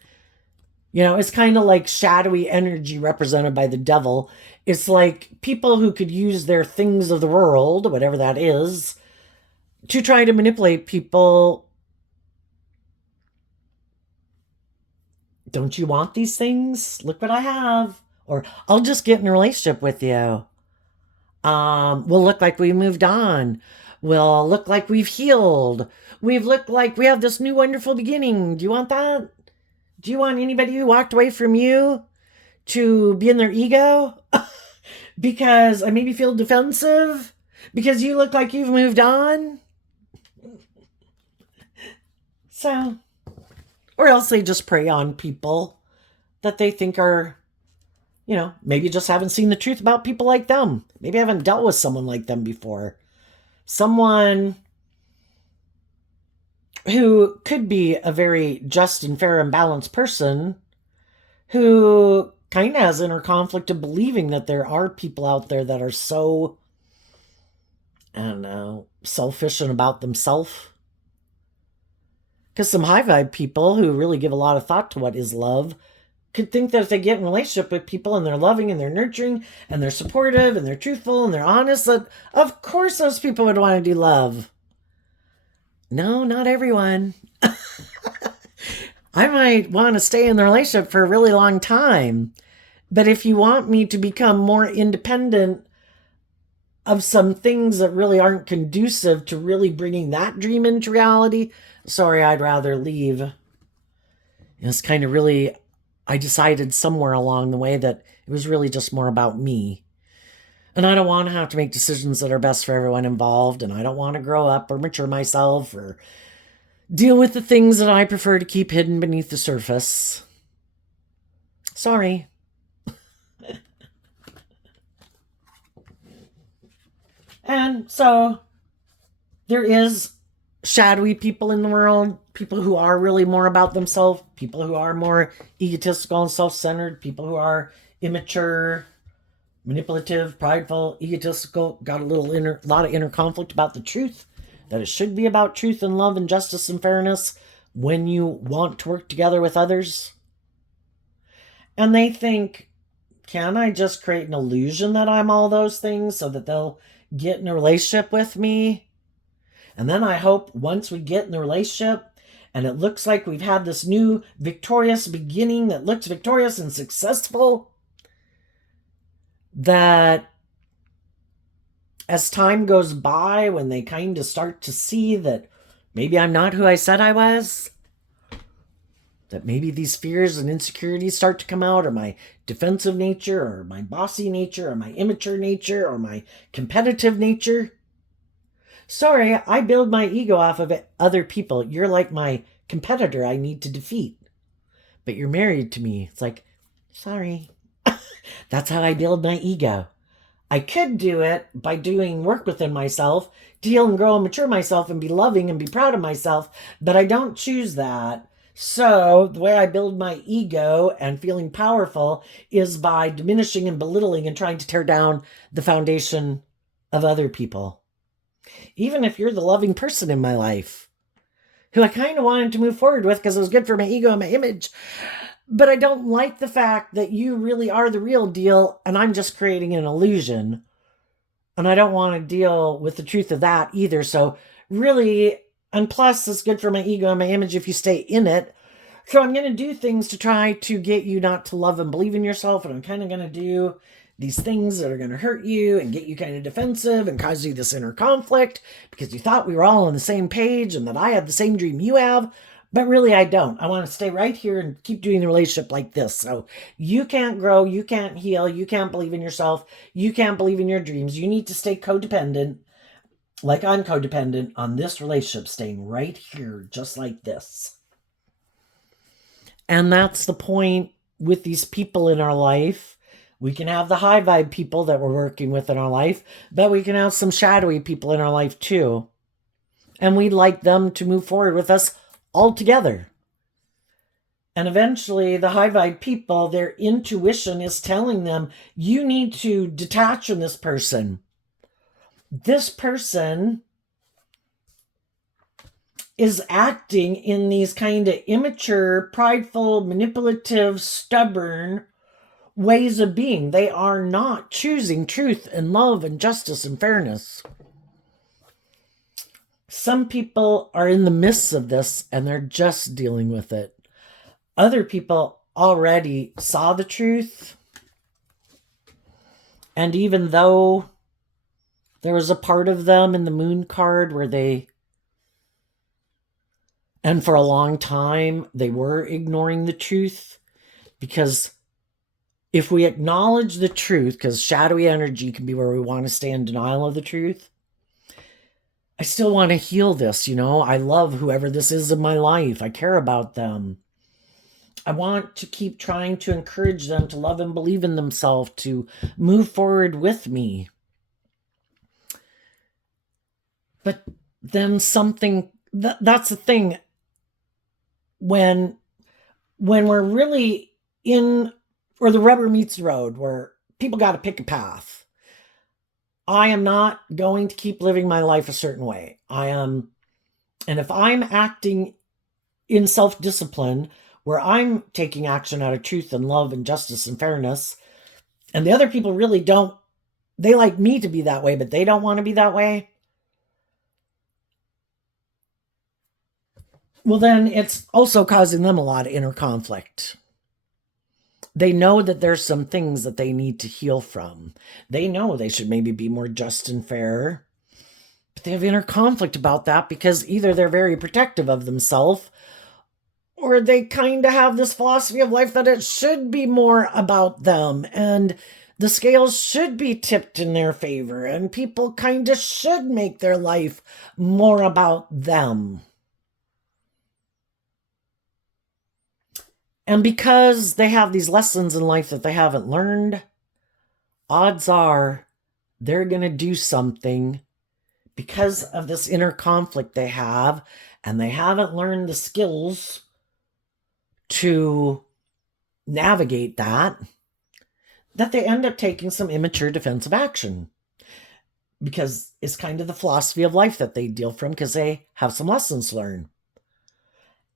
It's kind of like shadowy energy represented by the devil. It's like people who could use their things of the world, whatever that is, to try to manipulate people. Don't you want these things? Look what I have. Or I'll just get in a relationship with you. We'll look like we moved on. We'll look like we've healed. We've looked like we have this new wonderful beginning. Do you want that? Do you want anybody who walked away from you to be in their ego because I maybe feel defensive because you look like you've moved on. So, or else they just prey on people that they think are, maybe just haven't seen the truth about people like them. Maybe haven't dealt with someone like them before. Someone who could be a very just and fair and balanced person who kind of has inner conflict of believing that there are people out there that are so, I don't know, selfish and about themselves. Because some high vibe people who really give a lot of thought to what is love could think that if they get in a relationship with people and they're loving and they're nurturing and they're supportive and they're truthful and they're honest, that of course those people would want to do love. No, not everyone. I might want to stay in the relationship for a really long time. But if you want me to become more independent of some things that really aren't conducive to really bringing that dream into reality, sorry, I'd rather leave. It's kind of really, I decided somewhere along the way that it was really just more about me. And I don't want to have to make decisions that are best for everyone involved. And I don't want to grow up or mature myself or deal with the things that I prefer to keep hidden beneath the surface. Sorry. And so there is shadowy people in the world, people who are really more about themselves, people who are more egotistical and self-centered, people who are immature, manipulative, prideful, egotistical, got a lot of inner conflict about the truth, that it should be about truth and love and justice and fairness when you want to work together with others. And they think, can I just create an illusion that I'm all those things so that they'll get in a relationship with me? And then I hope once we get in the relationship and it looks like we've had this new victorious beginning that looks victorious and successful, that as time goes by, when they kind of start to see that maybe I'm not who I said I was, that maybe these fears and insecurities start to come out, or my defensive nature, or my bossy nature, or my immature nature, or my competitive nature. Sorry, I build my ego off of other people. You're like my competitor I need to defeat. But you're married to me. It's like, sorry. That's how I build my ego. I could do it by doing work within myself, to heal and grow and mature myself and be loving and be proud of myself, but I don't choose that. So the way I build my ego and feeling powerful is by diminishing and belittling and trying to tear down the foundation of other people. Even if you're the loving person in my life, who I kind of wanted to move forward with because it was good for my ego and my image, but I don't like the fact that you really are the real deal and I'm just creating an illusion. And I don't want to deal with the truth of that either. So really, and plus it's good for my ego and my image if you stay in it. So I'm going to do things to try to get you not to love and believe in yourself. And I'm kind of going to do these things that are going to hurt you and get you kind of defensive and cause you this inner conflict because you thought we were all on the same page and that I have the same dream you have. But really, I don't. I want to stay right here and keep doing the relationship like this. So you can't grow, you can't heal, you can't believe in yourself, you can't believe in your dreams. You need to stay codependent, like I'm codependent on this relationship, staying right here, just like this. And that's the point with these people in our life. We can have the high vibe people that we're working with in our life, but we can have some shadowy people in our life too. And we'd like them to move forward with us all together. And eventually the high vibe people, their intuition is telling them, you need to detach from this person. This person is acting in these kind of immature, prideful, manipulative, stubborn ways of being. They are not choosing truth and love and justice and fairness. Some people are in the midst of this and they're just dealing with it. Other people already saw the truth. And even though there was a part of them in the moon card where and for a long time, they were ignoring the truth because if we acknowledge the truth, because shadowy energy can be where we want to stay in denial of the truth, I still want to heal this, you know? I love whoever this is in my life. I care about them. I want to keep trying to encourage them to love and believe in themselves, to move forward with me. But then something, that's the thing. When we're really in, or the rubber meets the road, where people got to pick a path. I am not going to keep living my life a certain way. And if I'm acting in self-discipline, where I'm taking action out of truth and love and justice and fairness, and the other people really don't, they like me to be that way, but they don't want to be that way, well, then it's also causing them a lot of inner conflict. They know that there's some things that they need to heal from. They know they should maybe be more just and fair, but they have inner conflict about that because either they're very protective of themselves, or they kind of have this philosophy of life that it should be more about them, and the scales should be tipped in their favor, and people kind of should make their life more about them. And because they have these lessons in life that they haven't learned, odds are they're going to do something because of this inner conflict they have, and they haven't learned the skills to navigate that they end up taking some immature defensive action. Because it's kind of the philosophy of life that they deal from, because they have some lessons learned.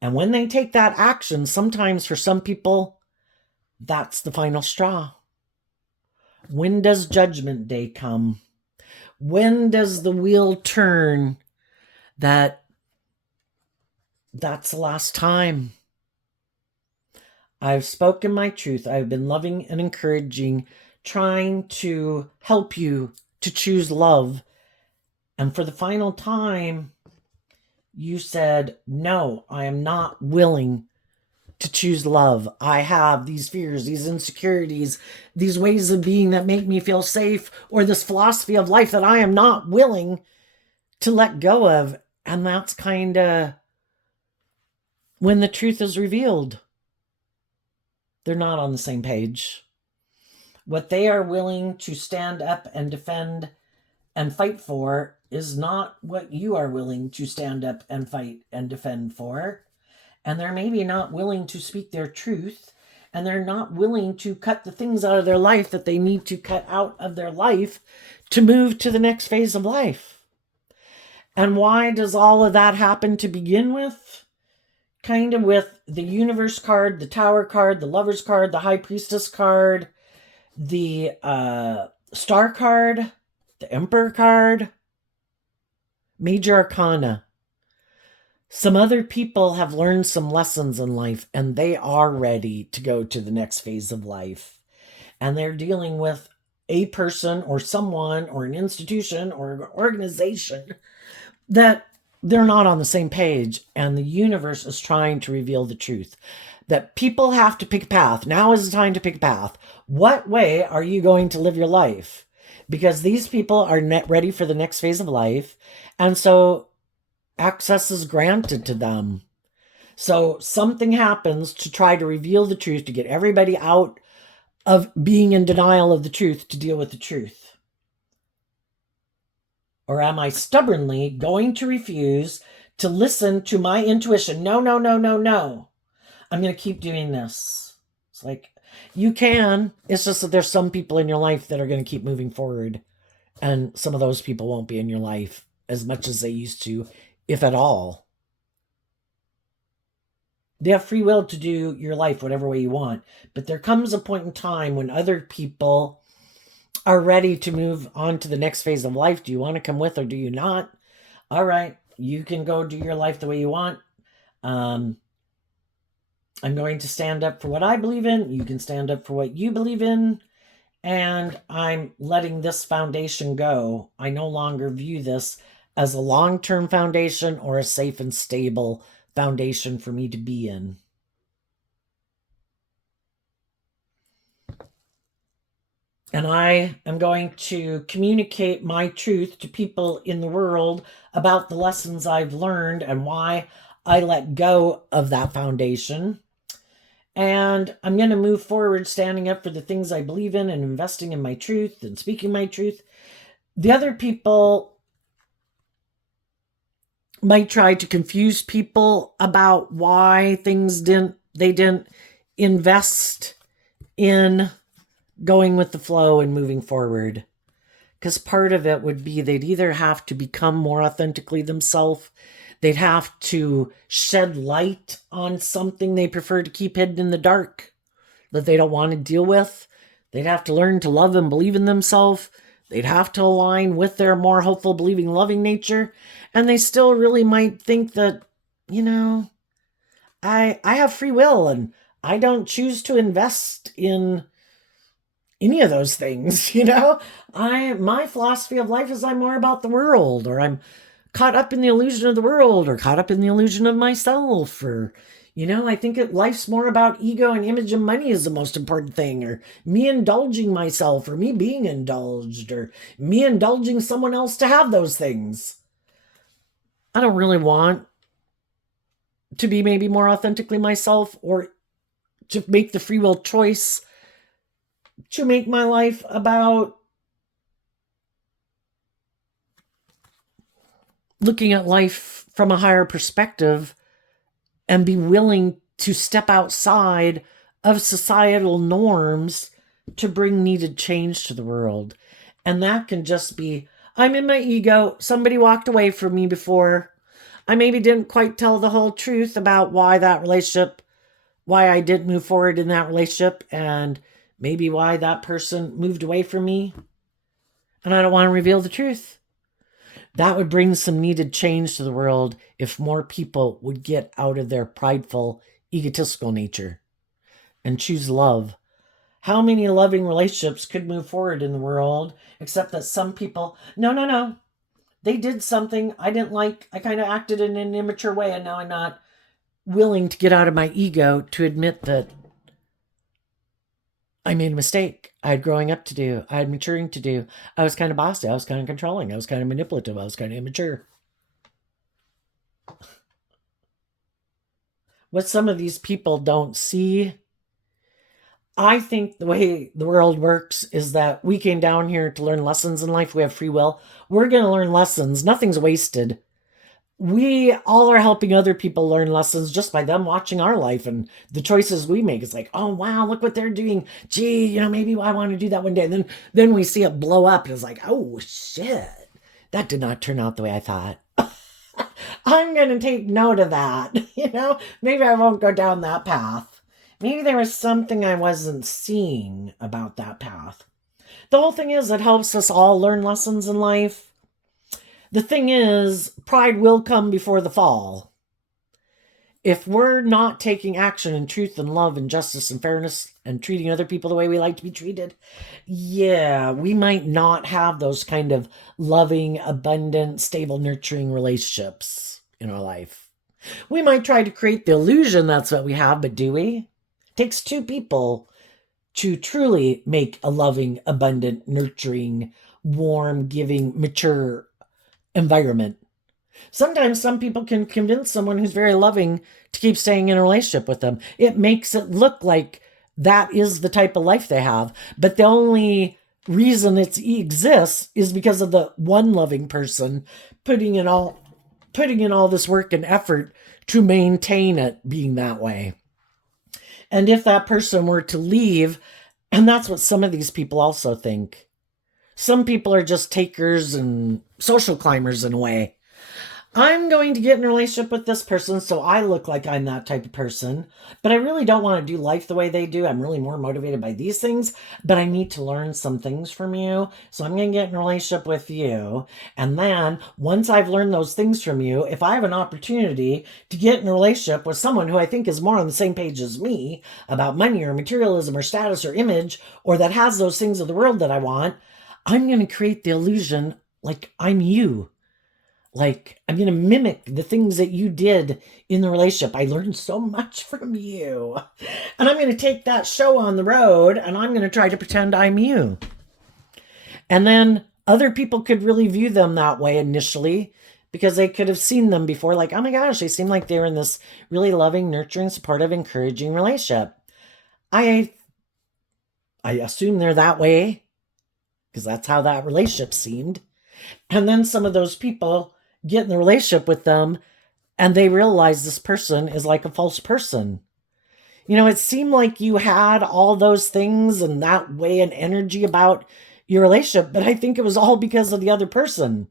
And when they take that action, sometimes for some people, that's the final straw. When does Judgment Day come? When does the wheel turn that's the last time? I've spoken my truth. I've been loving and encouraging, trying to help you to choose love. And for the final time, you said, no, I am not willing to choose love. I have these fears, these insecurities, these ways of being that make me feel safe, or this philosophy of life that I am not willing to let go of. And that's kind of when the truth is revealed. They're not on the same page. What they are willing to stand up and defend and fight for is not what you are willing to stand up and fight and defend for. And they're maybe not willing to speak their truth, and they're not willing to cut the things out of their life that they need to cut out of their life to move to the next phase of life. And why does all of that happen to begin with? Kind of with the Universe card, the Tower card, the Lovers card, the High Priestess card, the Star card, the Emperor card, Major Arcana. Some other people have learned some lessons in life, and they are ready to go to the next phase of life. And they're dealing with a person or someone or an institution or an organization that they're not on the same page, and the universe is trying to reveal the truth. That people have to pick a path. Now is the time to pick a path. What way are you going to live your life? Because these people are ready for the next phase of life, and so access is granted to them. So something happens to try to reveal the truth, to get everybody out of being in denial of the truth, to deal with the truth. Or am I stubbornly going to refuse to listen to my intuition? No, no, no, no, no. I'm going to keep doing this. It's like, you can. It's just that there's some people in your life that are going to keep moving forward. And some of those people won't be in your life as much as they used to, if at all. They have free will to do your life whatever way you want. But there comes a point in time when other people are ready to move on to the next phase of life. Do you want to come with, or do you not? All right, you can go do your life the way you want. I'm going to stand up for what I believe in. You can stand up for what you believe in. And I'm letting this foundation go. I no longer view this as a long-term foundation or a safe and stable foundation for me to be in. And I am going to communicate my truth to people in the world about the lessons I've learned and why I let go of that foundation. And I'm going to move forward standing up for the things I believe in and investing in my truth and speaking my truth. The other people might try to confuse people about why they didn't invest in going with the flow and moving forward. Because part of it would be they'd either have to become more authentically themselves, they'd have to shed light on something they prefer to keep hidden in the dark that they don't want to deal with. They'd have to learn to love and believe in themselves. They'd have to align with their more hopeful, believing, loving nature. And they still really might think that, I have free will and I don't choose to invest in any of those things. My philosophy of life is I'm more about the world, or I'm caught up in the illusion of the world, or caught up in the illusion of myself, or I think life's more about ego and image, and money is the most important thing, or me indulging myself, or me being indulged, or me indulging someone else to have those things. I don't really want to be maybe more authentically myself, or to make the free will choice to make my life about looking at life from a higher perspective and be willing to step outside of societal norms to bring needed change to the world. And that can just be, I'm in my ego, somebody walked away from me before, I maybe didn't quite tell the whole truth about why I didn't move forward in that relationship, and maybe why that person moved away from me, and I don't want to reveal the truth. That would bring some needed change to the world if more people would get out of their prideful, egotistical nature and choose love. How many loving relationships could move forward in the world, except that some people, no, they did something I didn't like, I kind of acted in an immature way, and now I'm not willing to get out of my ego to admit that I made a mistake. I had growing up to do. I had maturing to do. I was kind of bossy. I was kind of controlling. I was kind of manipulative. I was kind of immature. What some of these people don't see, I think the way the world works is that we came down here to learn lessons in life. We have free will. We're going to learn lessons. Nothing's wasted. We all are helping other people learn lessons just by them watching our life and the choices we make. It's like, oh wow, look what they're doing. Gee, maybe I want to do that one day. And then we see it blow up and it's like, oh shit, that did not turn out the way I thought. I'm going to take note of that. Maybe I won't go down that path. Maybe there was something I wasn't seeing about that path. The whole thing is, it helps us all learn lessons in life. The thing is, pride will come before the fall. If we're not taking action in truth and love and justice and fairness and treating other people the way we like to be treated, we might not have those kind of loving, abundant, stable, nurturing relationships in our life. We might try to create the illusion that's what we have, but do we? It takes two people to truly make a loving, abundant, nurturing, warm, giving, mature environment. Sometimes some people can convince someone who's very loving to keep staying in a relationship with them. It makes it look like that is the type of life they have. But the only reason it exists is because of the one loving person putting in all this work and effort to maintain it being that way. And if that person were to leave, and that's what some of these people also think. Some people are just takers and social climbers in a way. I'm going to get in a relationship with this person so I look like I'm that type of person, but I really don't want to do life the way they do. I'm really more motivated by these things, but I need to learn some things from you, so I'm going to get in a relationship with you. And then once I've learned those things from you, if I have an opportunity to get in a relationship with someone who I think is more on the same page as me about money or materialism or status or image, or that has those things of the world that I want, I'm going to create the illusion like I'm you. Like, I'm going to mimic the things that you did in the relationship. I learned so much from you. And I'm going to take that show on the road and I'm going to try to pretend I'm you. And then other people could really view them that way initially because they could have seen them before, like, oh my gosh, they seem like they're in this really loving, nurturing, supportive, encouraging relationship. I assume they're that way because that's how that relationship seemed. And then some of those people get in the relationship with them and they realize this person is like a false person. It seemed like you had all those things and that way and energy about your relationship, but I think it was all because of the other person.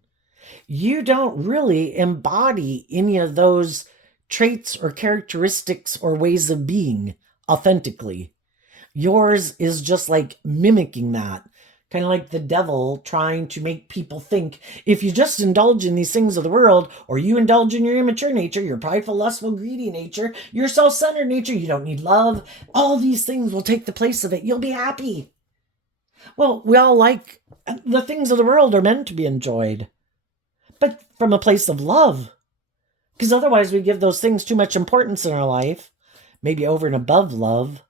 You don't really embody any of those traits or characteristics or ways of being authentically. Yours is just like mimicking that. Kind of like the devil trying to make people think if you just indulge in these things of the world, or you indulge in your immature nature, your prideful, lustful, greedy nature, your self-centered nature, you don't need love, all these things will take the place of it. You'll be happy. Well, we all like the things of the world are meant to be enjoyed, but from a place of love. Because otherwise we give those things too much importance in our life, maybe over and above love,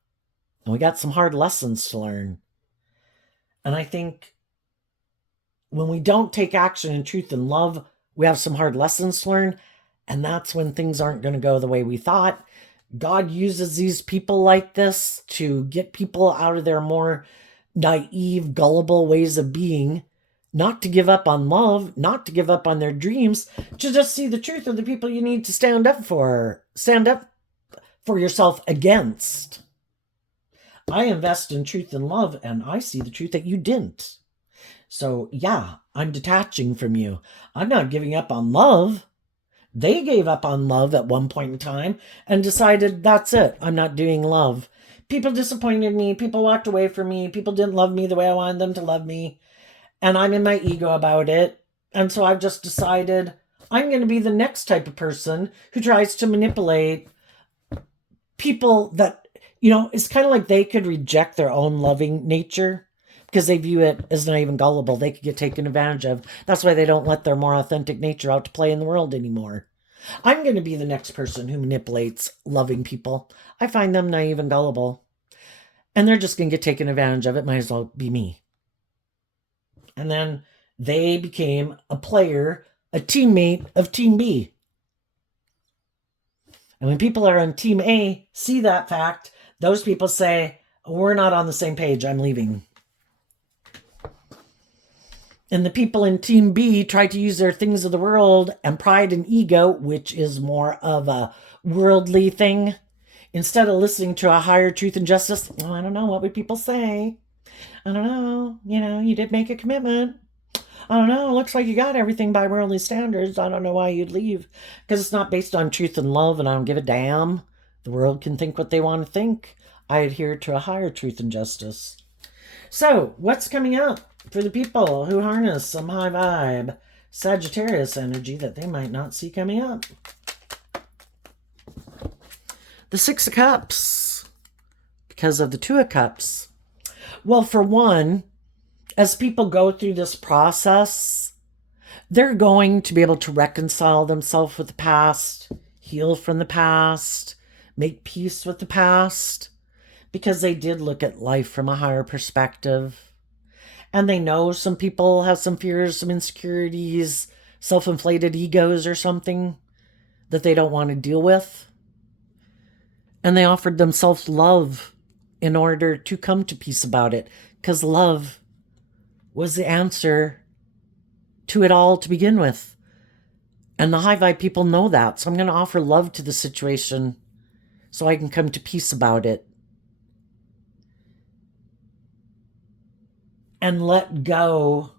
and we got some hard lessons to learn. And I think when we don't take action in truth and love, we have some hard lessons to learn. And that's when things aren't going to go the way we thought. God uses these people like this to get people out of their more naive, gullible ways of being, not to give up on love, not to give up on their dreams, to just see the truth of the people you need to stand up for yourself against. I invest in truth and love, and I see the truth that you didn't. So yeah, I'm detaching from you. I'm not giving up on love. They gave up on love at one point in time and decided, that's it, I'm not doing love. People disappointed me, people walked away from me, people didn't love me the way I wanted them to love me, and I'm in my ego about it. And so I've just decided I'm going to be the next type of person who tries to manipulate people that, it's kind of like they could reject their own loving nature because they view it as naive and gullible. They could get taken advantage of. That's why they don't let their more authentic nature out to play in the world anymore. I'm going to be the next person who manipulates loving people. I find them naive and gullible, and they're just going to get taken advantage of. It might as well be me. And then they became a player, a teammate of Team B. And when people are on Team A see that fact, those people say, we're not on the same page, I'm leaving. And the people in Team B try to use their things of the world and pride and ego, which is more of a worldly thing, instead of listening to a higher truth and justice. Oh, I don't know, what would people say? I don't know, you did make a commitment. I don't know, it looks like you got everything by worldly standards. I don't know why you'd leave. Because it's not based on truth and love, and I don't give a damn. The world can think what they want to think. I adhere to a higher truth and justice. So, what's coming up for the people who harness some high vibe Sagittarius energy that they might not see coming up? The Six of Cups, because of the Two of Cups. Well, for one, as people go through this process, they're going to be able to reconcile themselves with the past, heal from the past, make peace with the past, because they did look at life from a higher perspective. And they know some people have some fears, some insecurities, self-inflated egos or something that they don't want to deal with. And they offered themselves love in order to come to peace about it, because love was the answer to it all to begin with. And the high vibe people know that. So I'm going to offer love to the situation so I can come to peace about it. And let go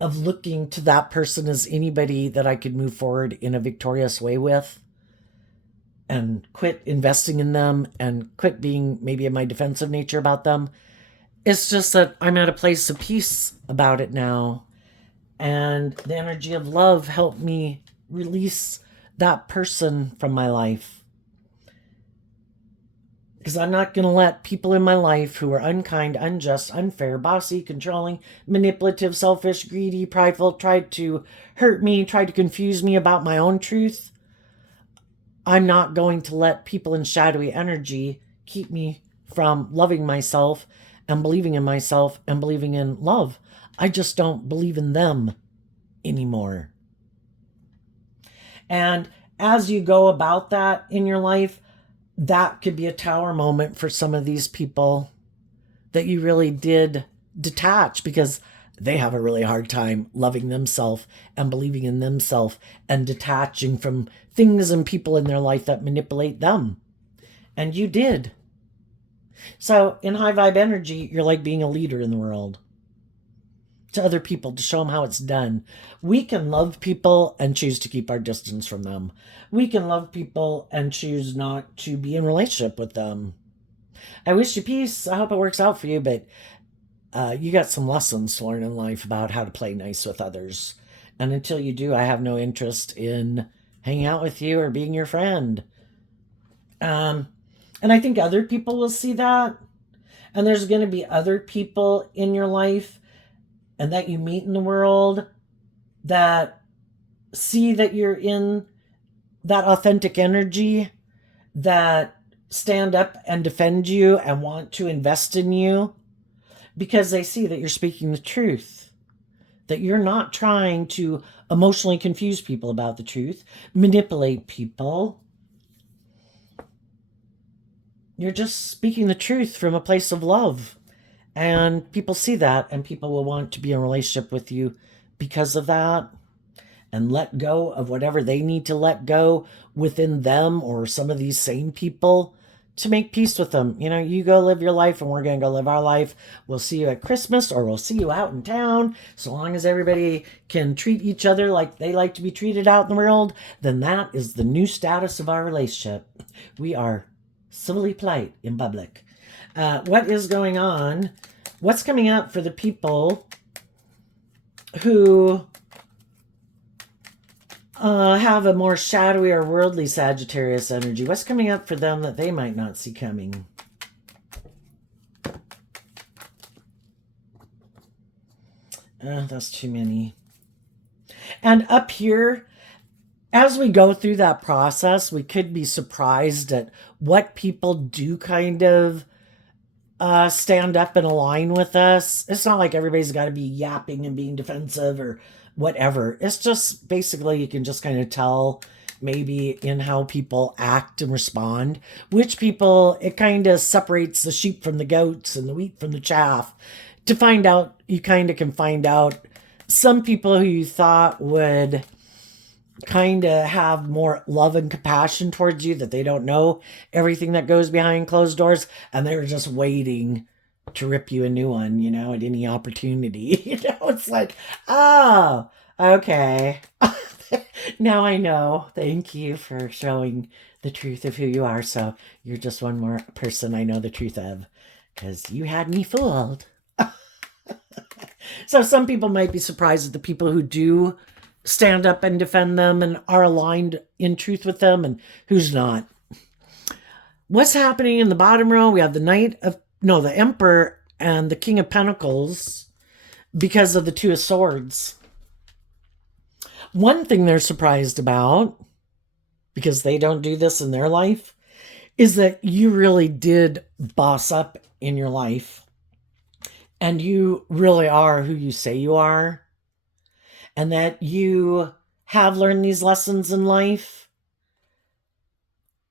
of looking to that person as anybody that I could move forward in a victorious way with. And quit investing in them and quit being maybe in my defensive nature about them. It's just that I'm at a place of peace about it now. And the energy of love helped me release that person from my life. Because I'm not going to let people in my life who are unkind, unjust, unfair, bossy, controlling, manipulative, selfish, greedy, prideful, try to hurt me, try to confuse me about my own truth. I'm not going to let people in shadowy energy keep me from loving myself and believing in myself and believing in love. I just don't believe in them anymore. And as you go about that in your life, that could be a tower moment for some of these people that you really did detach because they have a really hard time loving themselves and believing in themselves and detaching from things and people in their life that manipulate them. And you did. So in high vibe energy, you're like being a leader in the world to other people to show them how it's done. We can love people and choose to keep our distance from them. We can love people and choose not to be in relationship with them. I wish you peace. I hope it works out for you, but you got some lessons to learn in life about how to play nice with others. And until you do, I have no interest in hanging out with you or being your friend. And I think other people will see that. And there's going to be other people in your life and that you meet in the world that see that you're in that authentic energy, that stand up and defend you and want to invest in you because they see that you're speaking the truth, that you're not trying to emotionally confuse people about the truth, manipulate people. You're just speaking the truth from a place of love. And people see that, and people will want to be in a relationship with you because of that and let go of whatever they need to let go within them or some of these same people to make peace with them. You know, you go live your life and we're going to go live our life. We'll see you at Christmas or we'll see you out in town. So long as everybody can treat each other like they like to be treated out in the world, then that is the new status of our relationship. We are civilly polite in public. What is going on? What's coming up for the people who have a more shadowy or worldly Sagittarius energy? What's coming up for them that they might not see coming? That's too many. And up here, as we go through that process, we could be surprised at what people do kind of stand up and align with us. It's not like everybody's got to be yapping and being defensive or whatever. It's just basically you can just kind of tell maybe in how people act and respond, which people, it kind of separates the sheep from the goats and the wheat from the chaff. To find out, you kind of can find out some people who you thought would kind of have more love and compassion towards you, that they don't know everything that goes behind closed doors, and they were just waiting to rip you a new one, you know, at any opportunity. You know, it's like, oh, okay. Now I know. Thank you for showing the truth of who you are. So you're just one more person I know the truth of, because you had me fooled. So some people might be surprised at the people who do stand up and defend them and are aligned in truth with them and who's not. What's happening in the bottom row? We have the Emperor and the King of Pentacles because of the Two of Swords. One thing they're surprised about, because they don't do this in their life, is that you really did boss up in your life. And you really are who you say you are. And that you have learned these lessons in life.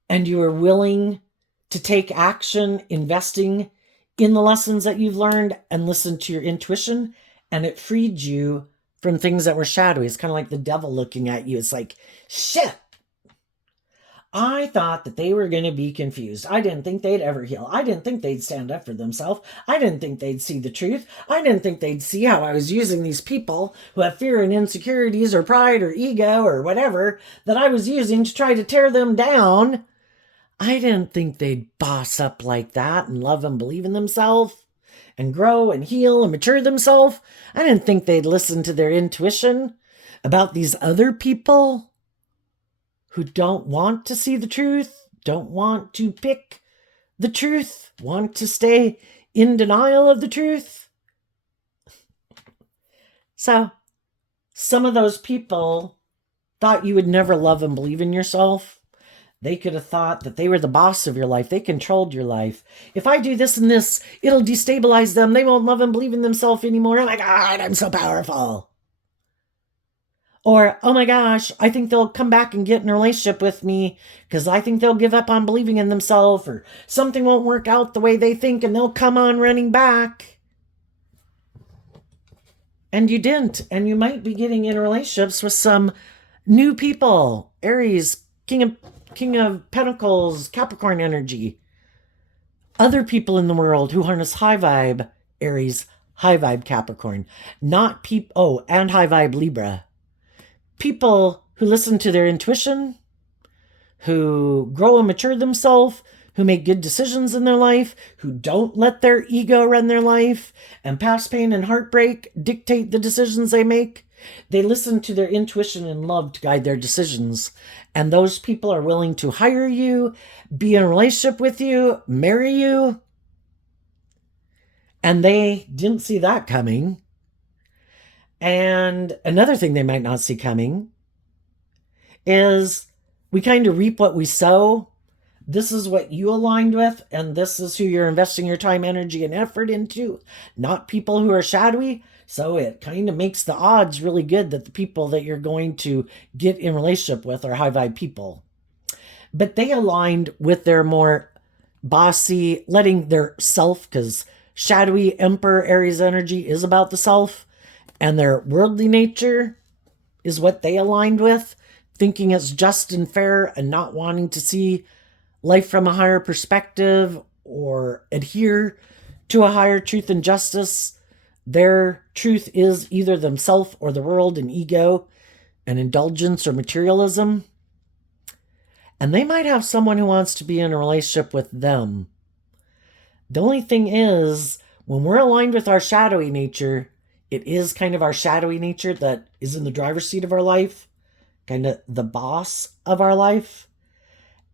And you are willing to take action, investing in the lessons that you've learned and listen to your intuition. And it freed you from things that were shadowy. It's kind of like the devil looking at you. It's like, shit. I thought that they were going to be confused. I didn't think they'd ever heal. I didn't think they'd stand up for themselves. I didn't think they'd see the truth. I didn't think they'd see how I was using these people who have fear and insecurities or pride or ego or whatever that I was using to try to tear them down. I didn't think they'd boss up like that and love and believe in themselves and grow and heal and mature themselves. I didn't think they'd listen to their intuition about these other people who don't want to see the truth, don't want to pick the truth, want to stay in denial of the truth. So, some of those people thought you would never love and believe in yourself. They could have thought that they were the boss of your life. They controlled your life. If I do this and this, it'll destabilize them. They won't love and believe in themselves anymore. Oh my God, I'm so powerful. Or, oh my gosh, I think they'll come back and get in a relationship with me because I think they'll give up on believing in themselves, or something won't work out the way they think and they'll come on running back. And you didn't. And you might be getting in relationships with some new people. Aries, King of Pentacles, Capricorn energy. Other people in the world who harness high vibe Aries, high vibe Capricorn. Not people, oh, and high vibe Libra. People who listen to their intuition, who grow and mature themselves, who make good decisions in their life, who don't let their ego run their life, and past pain and heartbreak dictate the decisions they make. They listen to their intuition and love to guide their decisions. And those people are willing to hire you, be in a relationship with you, marry you. And they didn't see that coming. And another thing they might not see coming is we kind of reap what we sow. This is what you aligned with, and this is who you're investing your time, energy, and effort into, not people who are shadowy. So it kind of makes the odds really good that the people that you're going to get in relationship with are high vibe people. But they aligned with their more bossy, letting their self, because shadowy Emperor Aries energy is about the self, and their worldly nature is what they aligned with, thinking it's just and fair and not wanting to see life from a higher perspective or adhere to a higher truth and justice. Their truth is either themselves or the world and ego and indulgence or materialism. And they might have someone who wants to be in a relationship with them. The only thing is, when we're aligned with our shadowy nature, it is kind of our shadowy nature that is in the driver's seat of our life, kind of the boss of our life.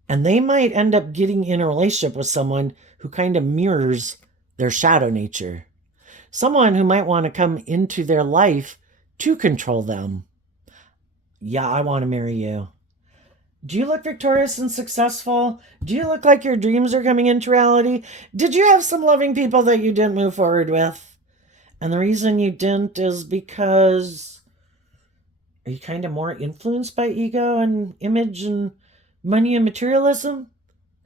And they might end up getting in a relationship with someone who kind of mirrors their shadow nature. Someone who might want to come into their life to control them. Yeah, I want to marry you. Do you look victorious and successful? Do you look like your dreams are coming into reality? Did you have some loving people that you didn't move forward with? And the reason you didn't is because, are you kind of more influenced by ego and image and money and materialism?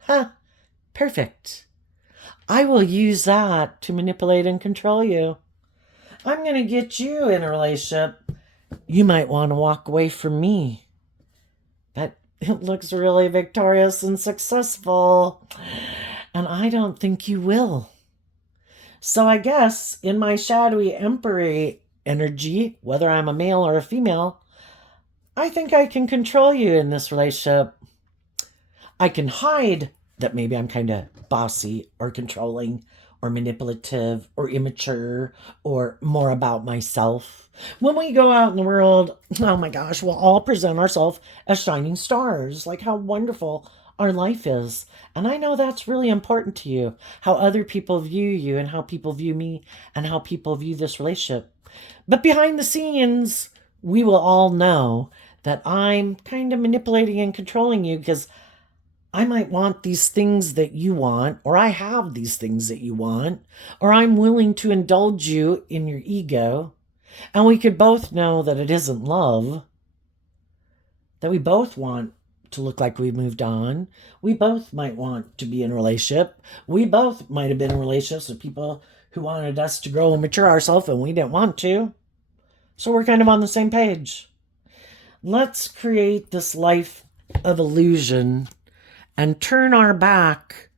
Huh, perfect. I will use that to manipulate and control you. I'm going to get you in a relationship. You might want to walk away from me. But it looks really victorious and successful. And I don't think you will. So I guess in my shadowy Emperor energy, whether I'm a male or a female, I think I can control you in this relationship. I can hide that maybe I'm kind of bossy or controlling or manipulative or immature or more about myself. When we go out in the world, oh my gosh, we'll all present ourselves as shining stars, like how wonderful our life is. And I know that's really important to you, how other people view you and how people view me and how people view this relationship. But behind the scenes, we will all know that I'm kind of manipulating and controlling you because I might want these things that you want, or I have these things that you want, or I'm willing to indulge you in your ego. And we could both know that it isn't love, that we both want to look like we've moved on. We both might want to be in a relationship. We both might have been in relationships with people who wanted us to grow and mature ourselves and we didn't want to. So we're kind of on the same page. Let's create this life of illusion and turn our back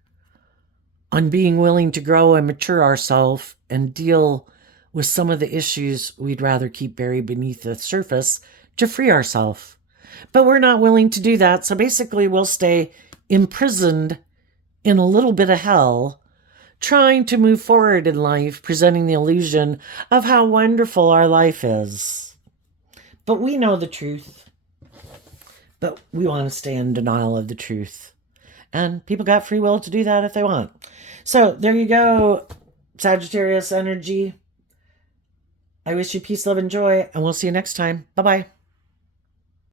on being willing to grow and mature ourselves and deal with some of the issues we'd rather keep buried beneath the surface to free ourselves. But we're not willing to do that, so basically we'll stay imprisoned in a little bit of hell, trying to move forward in life, presenting the illusion of how wonderful our life is. But we know the truth, but we want to stay in denial of the truth. And people got free will to do that if they want. So there you go, Sagittarius energy. I wish you peace, love, and joy, and we'll see you next time. Bye-bye.